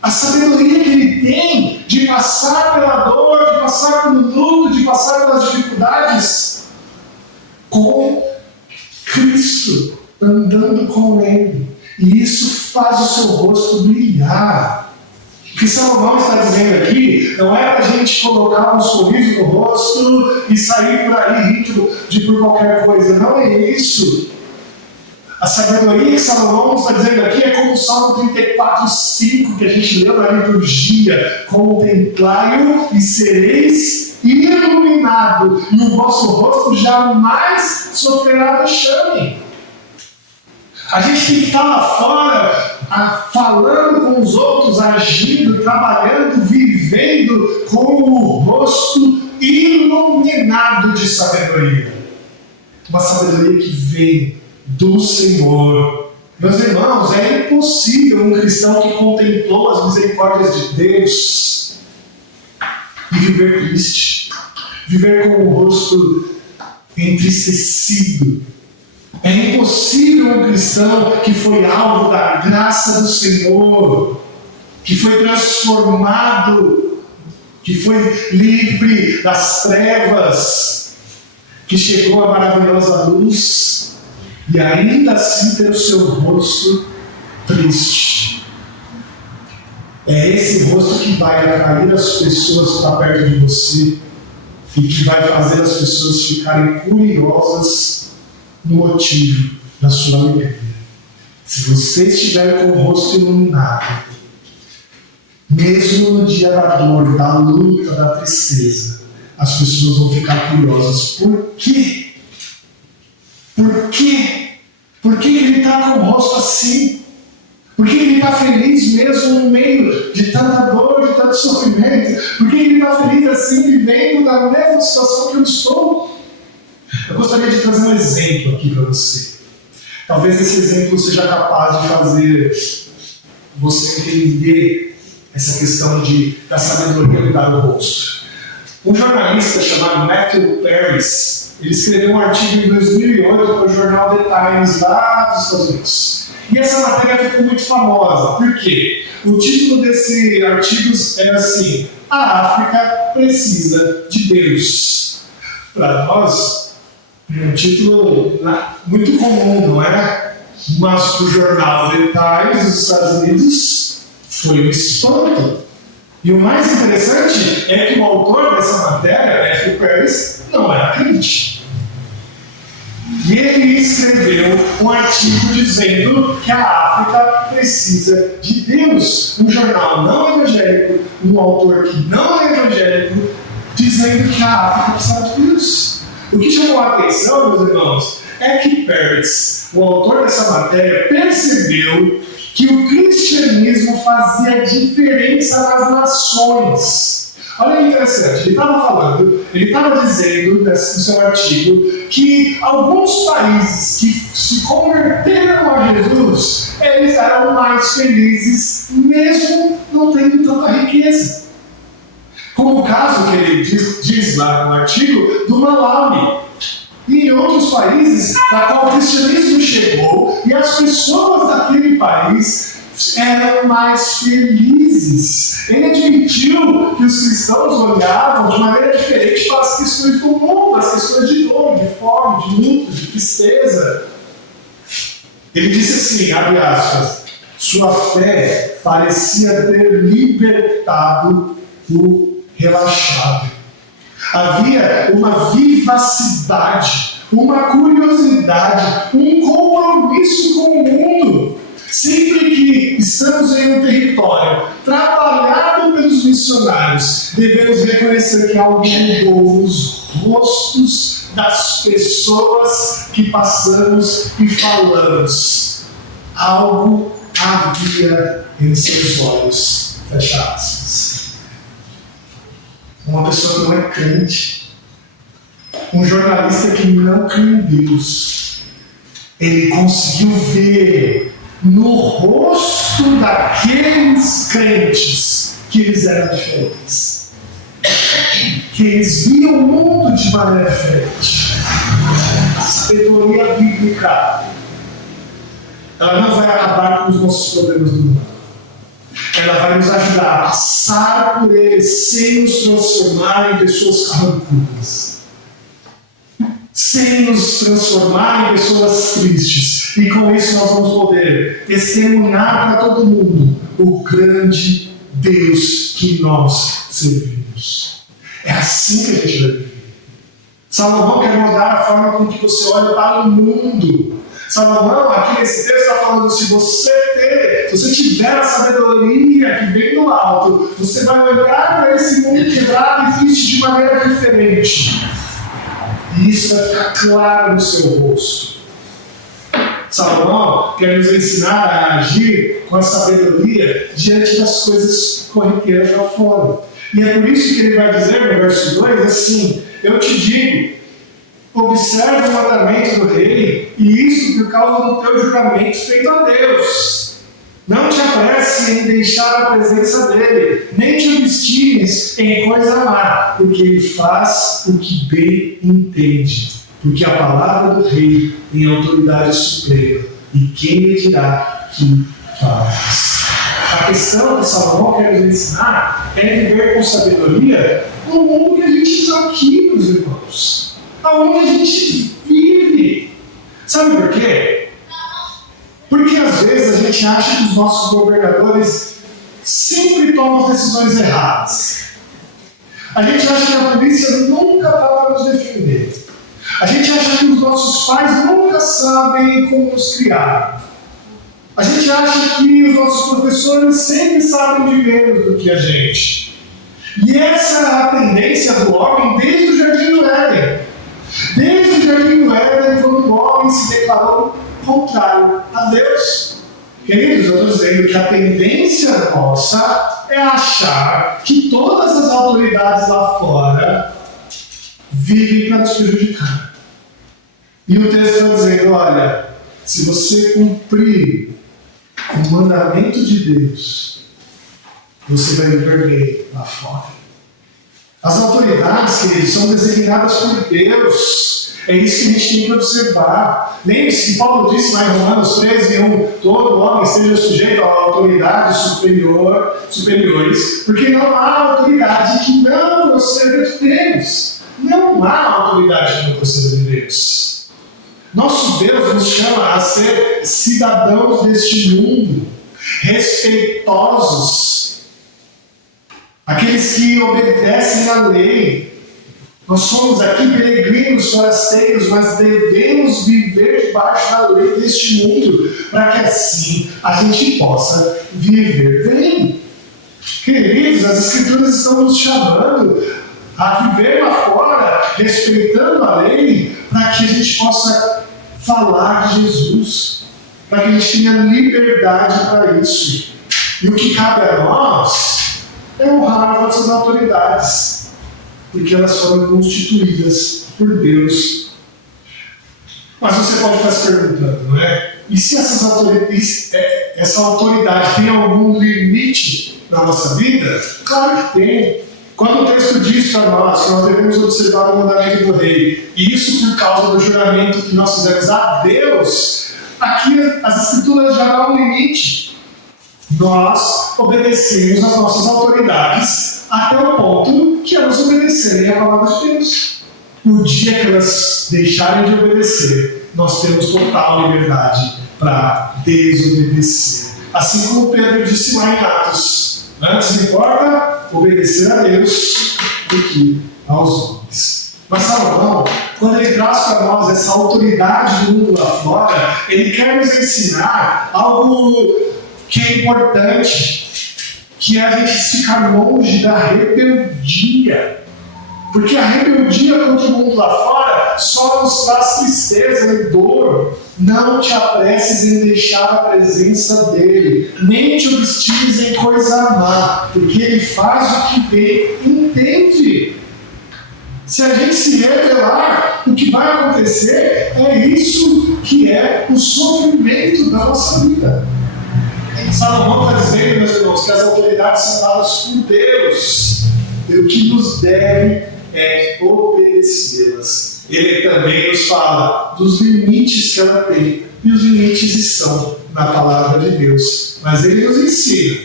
A sabedoria que ele tem de passar pela dor, de passar pelo luto, de passar pelas dificuldades com Cristo, andando com Ele. E isso faz o seu rosto brilhar. O que Salomão está dizendo aqui não é para a gente colocar um sorriso no rosto e sair por aí rico por qualquer coisa. Não é isso. A sabedoria que Salomão está dizendo aqui é como o Salmo 34:5 que a gente leu na liturgia: contemplai-o e sereis iluminado, e o vosso rosto jamais sofrerá vexame. A gente tem que estar lá fora, falando com os outros, agindo, trabalhando, vivendo com o rosto iluminado de sabedoria. Uma sabedoria que vem do Senhor. Meus irmãos, é impossível um cristão que contemplou as misericórdias de Deus e viver triste, viver com o rosto entristecido. É impossível um cristão que foi alvo da graça do Senhor, que foi transformado, que foi livre das trevas, que chegou à maravilhosa luz, e ainda assim ter o seu rosto triste. É esse rosto que vai atrair as pessoas para perto de você e que vai fazer as pessoas ficarem curiosas no motivo da sua alegria. Se você estiver com o rosto iluminado, mesmo no dia da dor, da luta, da tristeza, as pessoas vão ficar curiosas. Por quê? Por quê? Por que ele está com o rosto assim? Por que ele está feliz mesmo no meio de tanta dor, de tanto sofrimento? Por que ele está feliz assim, vivendo da mesma situação que eu estou? Eu gostaria de trazer um exemplo aqui para você. Talvez esse exemplo seja capaz de fazer você entender essa questão da sabedoria do dar o rosto. Um jornalista chamado Matthew Paris, ele escreveu um artigo em 2008 para o jornal The Times lá dos Estados Unidos. E essa matéria ficou muito famosa. Por quê? O título desse artigo era assim: a África precisa de Deus. Para nós, é um título muito comum, não é? Mas para o jornal The Times dos Estados Unidos foi um espanto. E o mais interessante é que o autor dessa matéria, Matthew Paris, não era crente. E ele escreveu um artigo dizendo que a África precisa de Deus. Um jornal não evangélico, um autor que não é evangélico, dizendo que a África precisa de Deus. O que chamou a atenção, meus irmãos, é que Paris, o autor dessa matéria, percebeu que o cristianismo fazia diferença nas nações. Olha que interessante, ele estava dizendo no seu artigo que alguns países que se converteram a Jesus, eles eram mais felizes mesmo não tendo tanta riqueza. Como o caso que ele diz lá no artigo do Malawi. E em outros países, na qual o cristianismo chegou, e as pessoas daquele país eram mais felizes. Ele admitiu que os cristãos olhavam de maneira diferente para as questões do mundo, as questões de dor, de fome, de luto, de tristeza. Ele disse assim, abre aspas, sua fé parecia ter libertado o relaxado. Havia uma vivacidade, uma curiosidade, um compromisso com o mundo. Sempre que estamos em um território trabalhado pelos missionários, devemos reconhecer que algo mudou nos rostos das pessoas que passamos e falamos. Algo havia em seus olhos fechados. Uma pessoa que não é crente, um jornalista que não crê em Deus, ele conseguiu ver no rosto daqueles crentes que eles eram diferentes, que eles viam o mundo de maneira diferente. A sabedoria bíblica, ela não vai acabar com os nossos problemas do mundo. Ela vai nos ajudar a passar por eles sem nos transformar em pessoas carrancudas, sem nos transformar em pessoas tristes. E com isso nós vamos poder testemunhar para todo mundo o grande Deus que nós servimos. É assim que a gente vai viver. Salomão quer mudar a forma com que você olha para o mundo. Salomão, aqui nesse texto, está falando: se você tiver a sabedoria que vem do alto, você vai olhar para esse mundo quebrado e triste de maneira diferente. E isso vai ficar claro no seu rosto. Salomão quer nos ensinar a agir com a sabedoria diante das coisas corriqueiras lá fora. E é por isso que ele vai dizer no verso 2 assim: eu te digo, observe o mandamento do rei, e isso por causa do teu juramento feito a Deus. Não te apresse em deixar a presença dele, nem te obstines em coisa má, porque ele faz o que bem entende. Porque a palavra do rei tem autoridade suprema, e quem lhe dirá que faz? A questão que Salomão quer nos ensinar é viver com sabedoria no mundo que a gente está aqui, meus irmãos. Aonde a gente vive. Sabe por quê? Porque às vezes a gente acha que os nossos governadores sempre tomam as decisões erradas. A gente acha que a polícia nunca está para nos defender. A gente acha que os nossos pais nunca sabem como nos criar. A gente acha que os nossos professores sempre sabem de menos do que a gente. E essa é a tendência do homem desde o Jardim do Éden. Desde o Jardim do Éden, quando o homem se declarou contrário a Deus. Queridos, eu estou dizendo que a tendência nossa é achar que todas as autoridades lá fora vivem para nos prejudicar. E o texto está dizendo: olha, se você cumprir o mandamento de Deus, você vai viver bem lá fora. As autoridades, queridos, são designadas por Deus. É isso que a gente tem que observar. Lembre-se que Paulo disse lá em Romanos 13:1: todo homem esteja sujeito a autoridades superiores, porque não há autoridade que não proceda de Deus. Não há autoridade que não proceda de Deus. Nosso Deus nos chama a ser cidadãos deste mundo, respeitosos, aqueles que obedecem à lei. Nós somos aqui peregrinos, forasteiros, mas devemos viver debaixo da lei deste mundo, para que assim a gente possa viver bem. Queridos, as Escrituras estão nos chamando a viver lá fora, respeitando a lei, para que a gente possa falar de Jesus, para que a gente tenha liberdade para isso. E o que cabe a nós é honrar nossas autoridades, porque elas foram constituídas por Deus. Mas você pode estar se perguntando, não é? E se essa autoridade tem algum limite na nossa vida? Claro que tem. Quando o texto diz para nós que nós devemos observar o mandamento do rei, e isso por causa do juramento que nós fizemos a Deus, aqui as escrituras já dão um limite. Nós obedecemos às nossas autoridades até o ponto que elas obedecerem à palavra de Deus. O dia que elas deixarem de obedecer, nós temos total liberdade para desobedecer. Assim como Pedro disse lá em Atos: antes importa obedecer a Deus do que aos homens. Mas Salomão, quando ele traz para nós essa autoridade do mundo lá fora, ele quer nos ensinar algo que é importante, que é a gente ficar longe da rebeldia. Porque a rebeldia contra o mundo lá fora só nos traz tristeza e dor. Não te apresses em deixar a presença dele, nem te obstines em coisa má, porque ele faz o que bem entende. Se a gente se rebelar, o que vai acontecer é isso que é o sofrimento da nossa vida. Salomão está dizendo, meus irmãos, que as autoridades são dadas por Deus, e o que nos deve é obedecê-las. Ele também nos fala dos limites que ela tem, e os limites estão na palavra de Deus. Mas ele nos ensina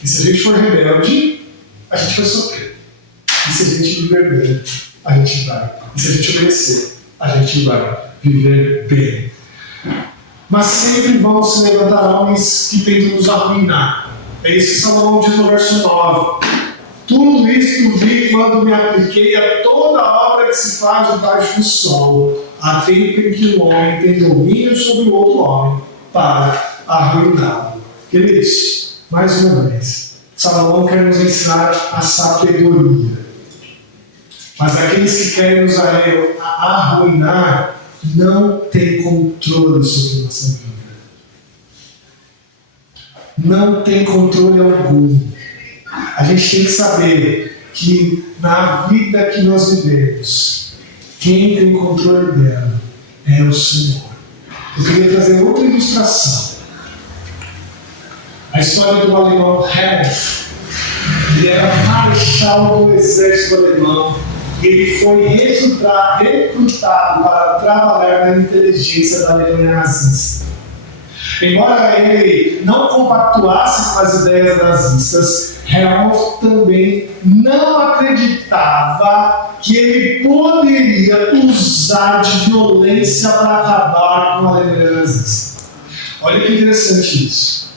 que se a gente for rebelde, a gente vai sofrer. E se a gente viver bem, a gente vai. E se a gente obedecer, a gente vai viver bem. Mas sempre vão se levantar homens que tentam nos arruinar. É isso que Salomão diz no verso 9. Tudo isto vi quando me apliquei a toda a obra que se faz debaixo do sol, a tempo em que o homem tem domínio sobre o outro homem, para arruiná-lo. Queridos, mais uma vez, Salomão quer nos ensinar a sabedoria. Mas aqueles que querem nos arruinar não têm controle sobre a nossa vida. Não tem controle algum. A gente tem que saber que na vida que nós vivemos, quem tem controle dela é o Senhor. Eu queria trazer outra ilustração. A história do alemão Helmut. Ele era marechal do exército alemão. Ele foi recrutado para trabalhar na inteligência da Alemanha nazista. Embora ele não compactuasse com as ideias nazistas, Helmut também não acreditava que ele poderia usar de violência para acabar com a Alemanha nazista. Olha que interessante isso.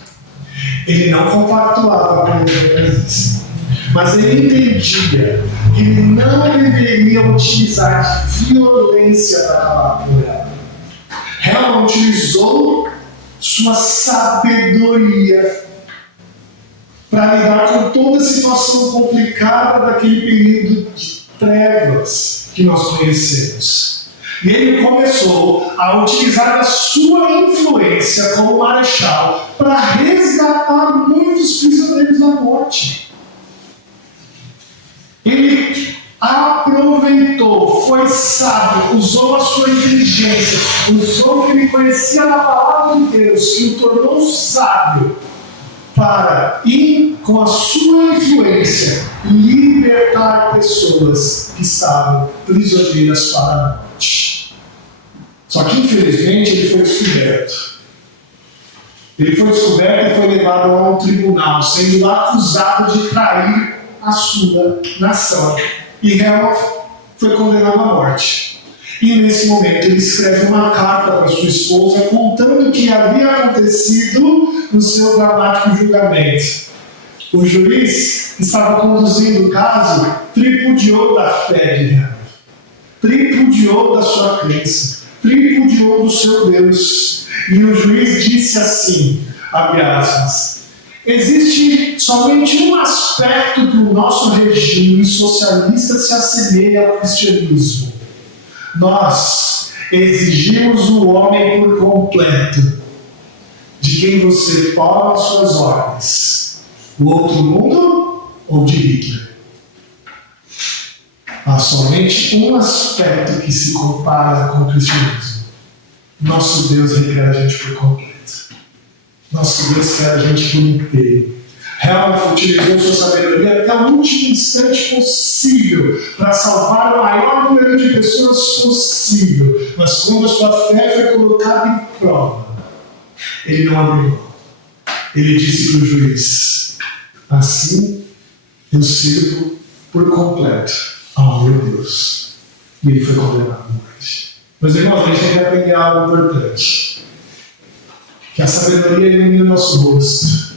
Ele não compactuava com a Alemanha nazista, mas ele entendia que ele não deveria utilizar de violência para acabar com ela. Helmut utilizou sua sabedoria para lidar com toda a situação complicada daquele período de trevas que nós conhecemos. E ele começou a utilizar a sua influência como marechal para resgatar muitos prisioneiros da morte. Ele aproveitou, foi sábio, usou a sua inteligência, usou o que ele conhecia da palavra de Deus, que o tornou sábio, para ir com a sua influência libertar pessoas que estavam prisioneiras para a morte. Só que infelizmente ele foi descoberto. Ele foi descoberto e foi levado a um tribunal, sendo acusado de trair a sua nação. E Helmut foi condenado à morte. E nesse momento ele escreve uma carta para sua esposa contando o que havia acontecido no seu dramático julgamento. O juiz que estava conduzindo o caso tripudiou da fé de Helmut, tripudiou da sua crença, tripudiou do seu Deus. E o juiz disse assim, abre aspas, existe somente um aspecto que o nosso regime socialista se assemelha ao cristianismo. Nós exigimos o homem por completo, de quem você toma as suas ordens. O outro mundo ou de Hitler. Há somente um aspecto que se compara com o cristianismo. Nosso Deus requer a gente por completo. Nosso Deus quer a gente por inteiro. Helmut utilizou sua sabedoria até o último instante possível para salvar o maior número de pessoas possível. Mas quando a sua fé foi colocada em prova, ele não abriu mão. Ele disse para o juiz: assim eu sirvo por completo ao meu Deus. E ele foi condenado à morte. Meus irmãos, a gente tem que aprender algo importante. Que a sabedoria ilumina o nosso rosto.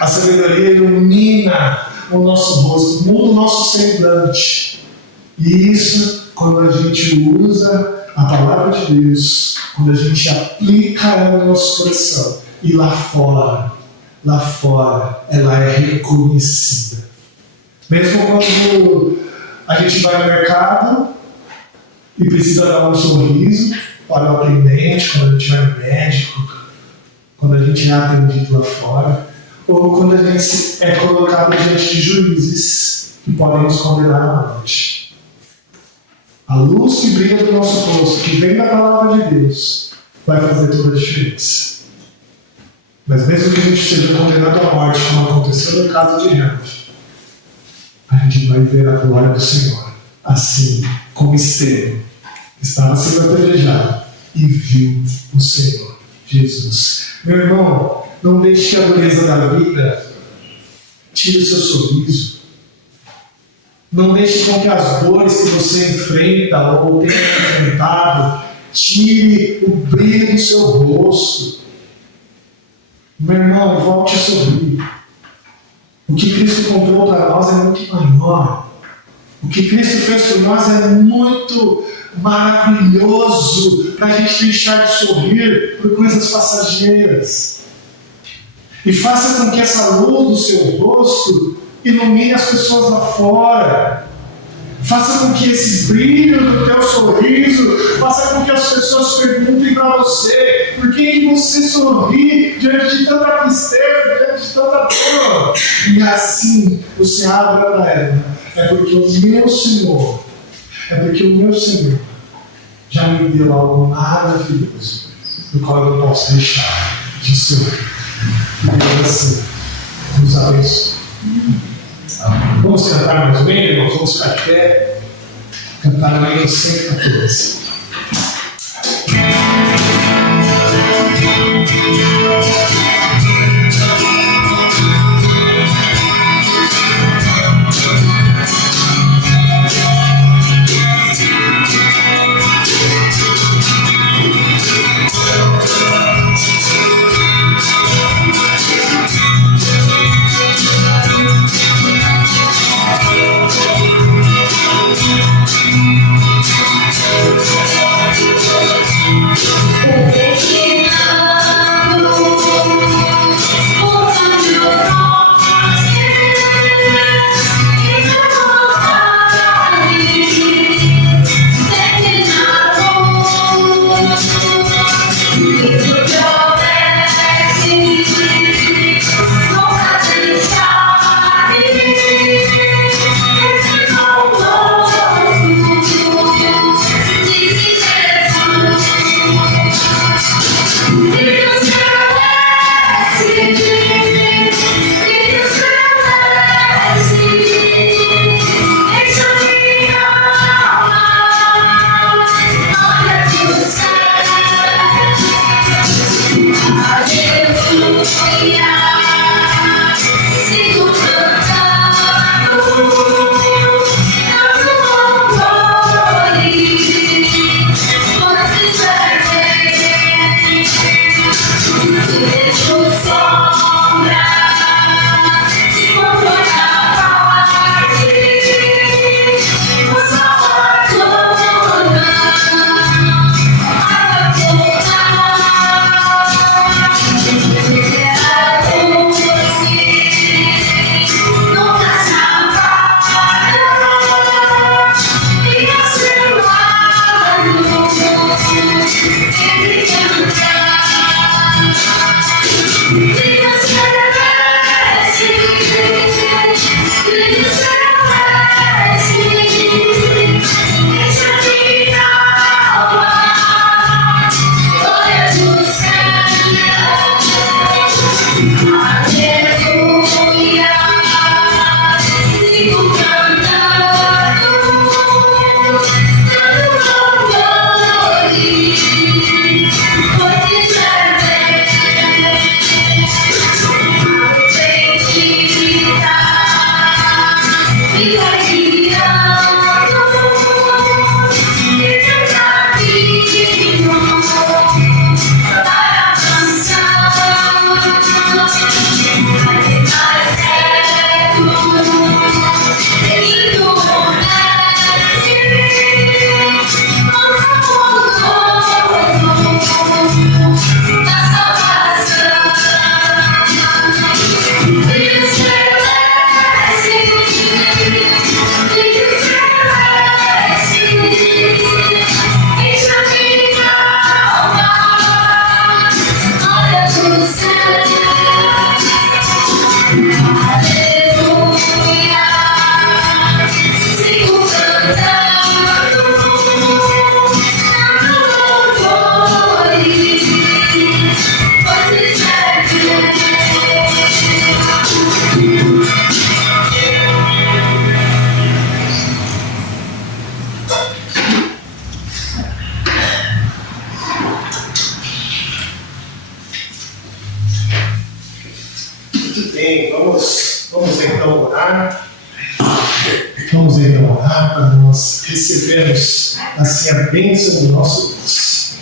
A sabedoria ilumina o nosso rosto, muda o nosso semblante. E isso, quando a gente usa a palavra de Deus, quando a gente aplica ela no nosso coração, e lá fora, ela é reconhecida. Mesmo quando a gente vai no mercado e precisa dar um sorriso para o atendente, quando a gente vai no médico, quando a gente é atendido lá fora, ou quando a gente é colocado diante de juízes que podem nos condenar à morte. A luz que brilha do nosso rosto, que vem da palavra de Deus, vai fazer toda a diferença. Mas mesmo que a gente seja condenado à morte, como aconteceu no caso de Helmut, a gente vai ver a glória do Senhor, assim como Estevão estava sendo apedrejado e viu o Senhor Jesus. Meu irmão, não deixe que a dureza da vida tire o seu sorriso. Não deixe com que as dores que você enfrenta ou tenha enfrentado tire o brilho do seu rosto. Meu irmão, volte a sorrir. O que Cristo comprou para nós é muito maior. O que Cristo fez por nós é muito maravilhoso para a gente deixar de sorrir por coisas passageiras. E faça com que essa luz do seu rosto ilumine as pessoas lá fora. Faça com que esse brilho do teu sorriso, faça com que as pessoas perguntem para você por que você sorri diante de tanta tristeza, diante de tanta dor. E assim você abre a ela. É porque o meu Senhor já me deu algo maravilhoso, do qual eu não posso deixar de sorrir. Que Deus assim nos abençoe. Vamos cantar mais bem, irmãos? Vamos ficar de pé. Cantar aí no 114. orar. Vamos então orar para nós recebermos assim a bênção do nosso Deus.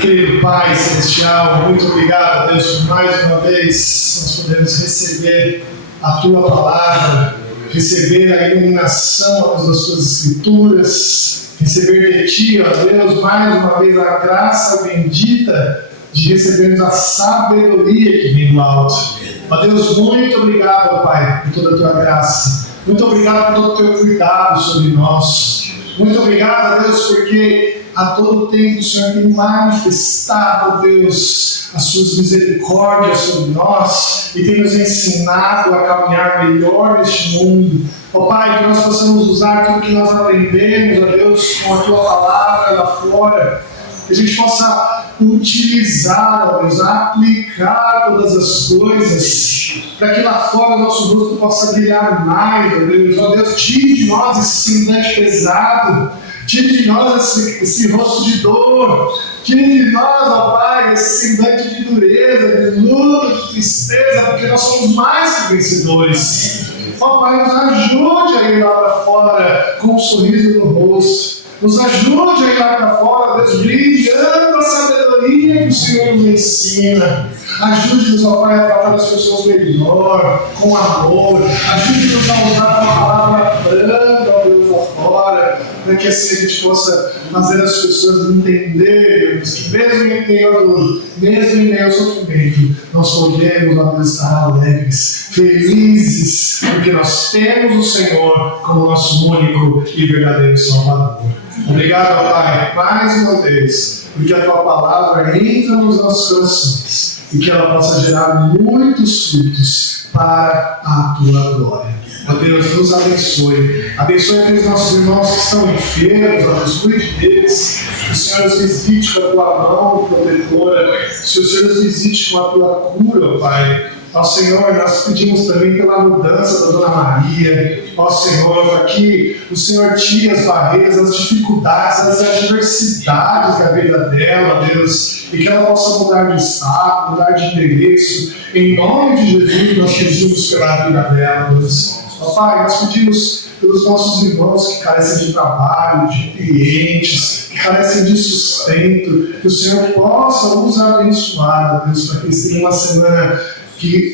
Querido Pai Celestial, muito obrigado, Deus, por mais uma vez nós podemos receber a Tua Palavra, receber a iluminação das Tuas Escrituras, receber de Ti, ó Deus, mais uma vez a graça bendita de recebermos a sabedoria que vem do alto. Ó Deus, muito obrigado, Pai, por toda a Tua graça. Muito obrigado por todo o Teu cuidado sobre nós. Muito obrigado, Deus, porque a todo tempo o Senhor tem manifestado, Deus, as Suas misericórdias sobre nós e tem nos ensinado a caminhar melhor neste mundo. Ó Pai, que nós possamos usar tudo que nós aprendemos, ó Deus, com a Tua palavra lá fora, que a gente possa utilizar, ó Deus, aplicar todas as coisas, para que lá fora o nosso rosto possa brilhar mais, ó Deus. Ó Deus, tire de nós esse semblante pesado, tire de nós esse rosto de dor, tire de nós, ó Pai, esse semblante de dureza, de luta, de tristeza, porque nós somos mais que vencedores. Ó Pai, nos ajude a ir lá para fora com um sorriso no rosto. Nos ajude a ir lá para fora, Deus, brilhando a sabedoria que o Senhor nos ensina. Ajude-nos, ó Pai, a tratar as pessoas melhor, com amor. Ajude-nos a usar a palavra branda, ó Deus, lá fora, para que assim a gente possa fazer as pessoas entenderem que mesmo em meio à dor, mesmo em meio ao sofrimento, nós podemos, ó Deus, estar alegres, felizes, porque nós temos o Senhor como nosso único e verdadeiro Salvador. Obrigado, ó Pai, mais uma vez, porque a Tua palavra entra nos nossos corações e que ela possa gerar muitos frutos para a Tua glória. Ó Deus, nos abençoe. Abençoe aqueles nossos irmãos que estão enfermos, ó Deus, cuide deles. Que o Senhor os visite com a Tua mão protetora. Que o Senhor os visite com a Tua cura, ó Pai. Ó Senhor, nós pedimos também pela mudança da Dona Maria. Ó Senhor, para que o Senhor tire as barreiras, as dificuldades, as adversidades da vida dela, Deus, e que ela possa mudar de estado, mudar de endereço. Em nome de Jesus, nós pedimos pela vida dela, Deus. Ó Pai, nós pedimos pelos nossos irmãos que carecem de trabalho, de clientes, que carecem de sustento, que o Senhor possa os abençoar, Deus, para que eles tenham uma semana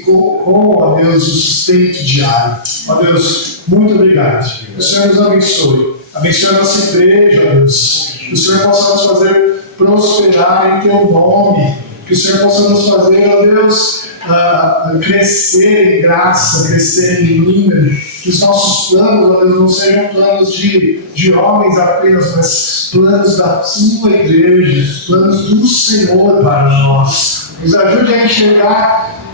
com, ó Deus, o sustento diário. Ó Deus, muito obrigado. Que o Senhor nos abençoe. Abençoe a nossa igreja, ó Deus. Que o Senhor possa nos fazer prosperar em Teu nome. Que o Senhor possa nos fazer, ó Deus, crescer em graça, crescer em língua. Que os nossos planos, ó Deus, não sejam planos de homens apenas, mas planos da Tua igreja, planos do Senhor para nós. Nos ajude a enxergar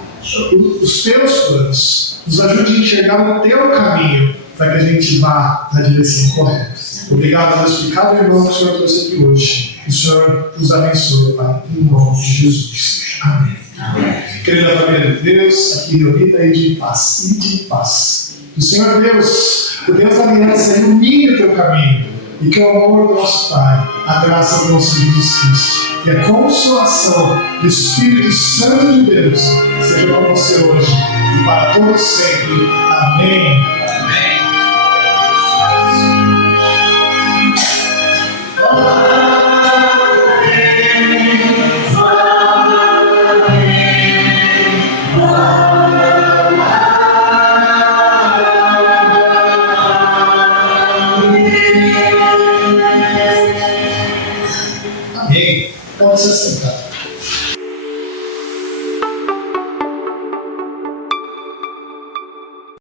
os Teus planos, nos ajude a enxergar o Teu caminho, para que a gente vá na direção correta. Obrigado, Deus, por cada irmão que o Senhor trouxe aqui hoje. Que o Senhor nos abençoe, Pai, em nome de Jesus. Amém. Amém. Querida família de Deus, aqui reunida aí de paz e de paz. Que o Senhor Deus, o Deus da aliança, ilumine o teu caminho. E que o amor do nosso Pai, a graça do nosso Jesus Cristo e a consolação do Espírito Santo de Deus seja com você hoje e para todos sempre. Amém. Amém. Amém. Pode se sentar.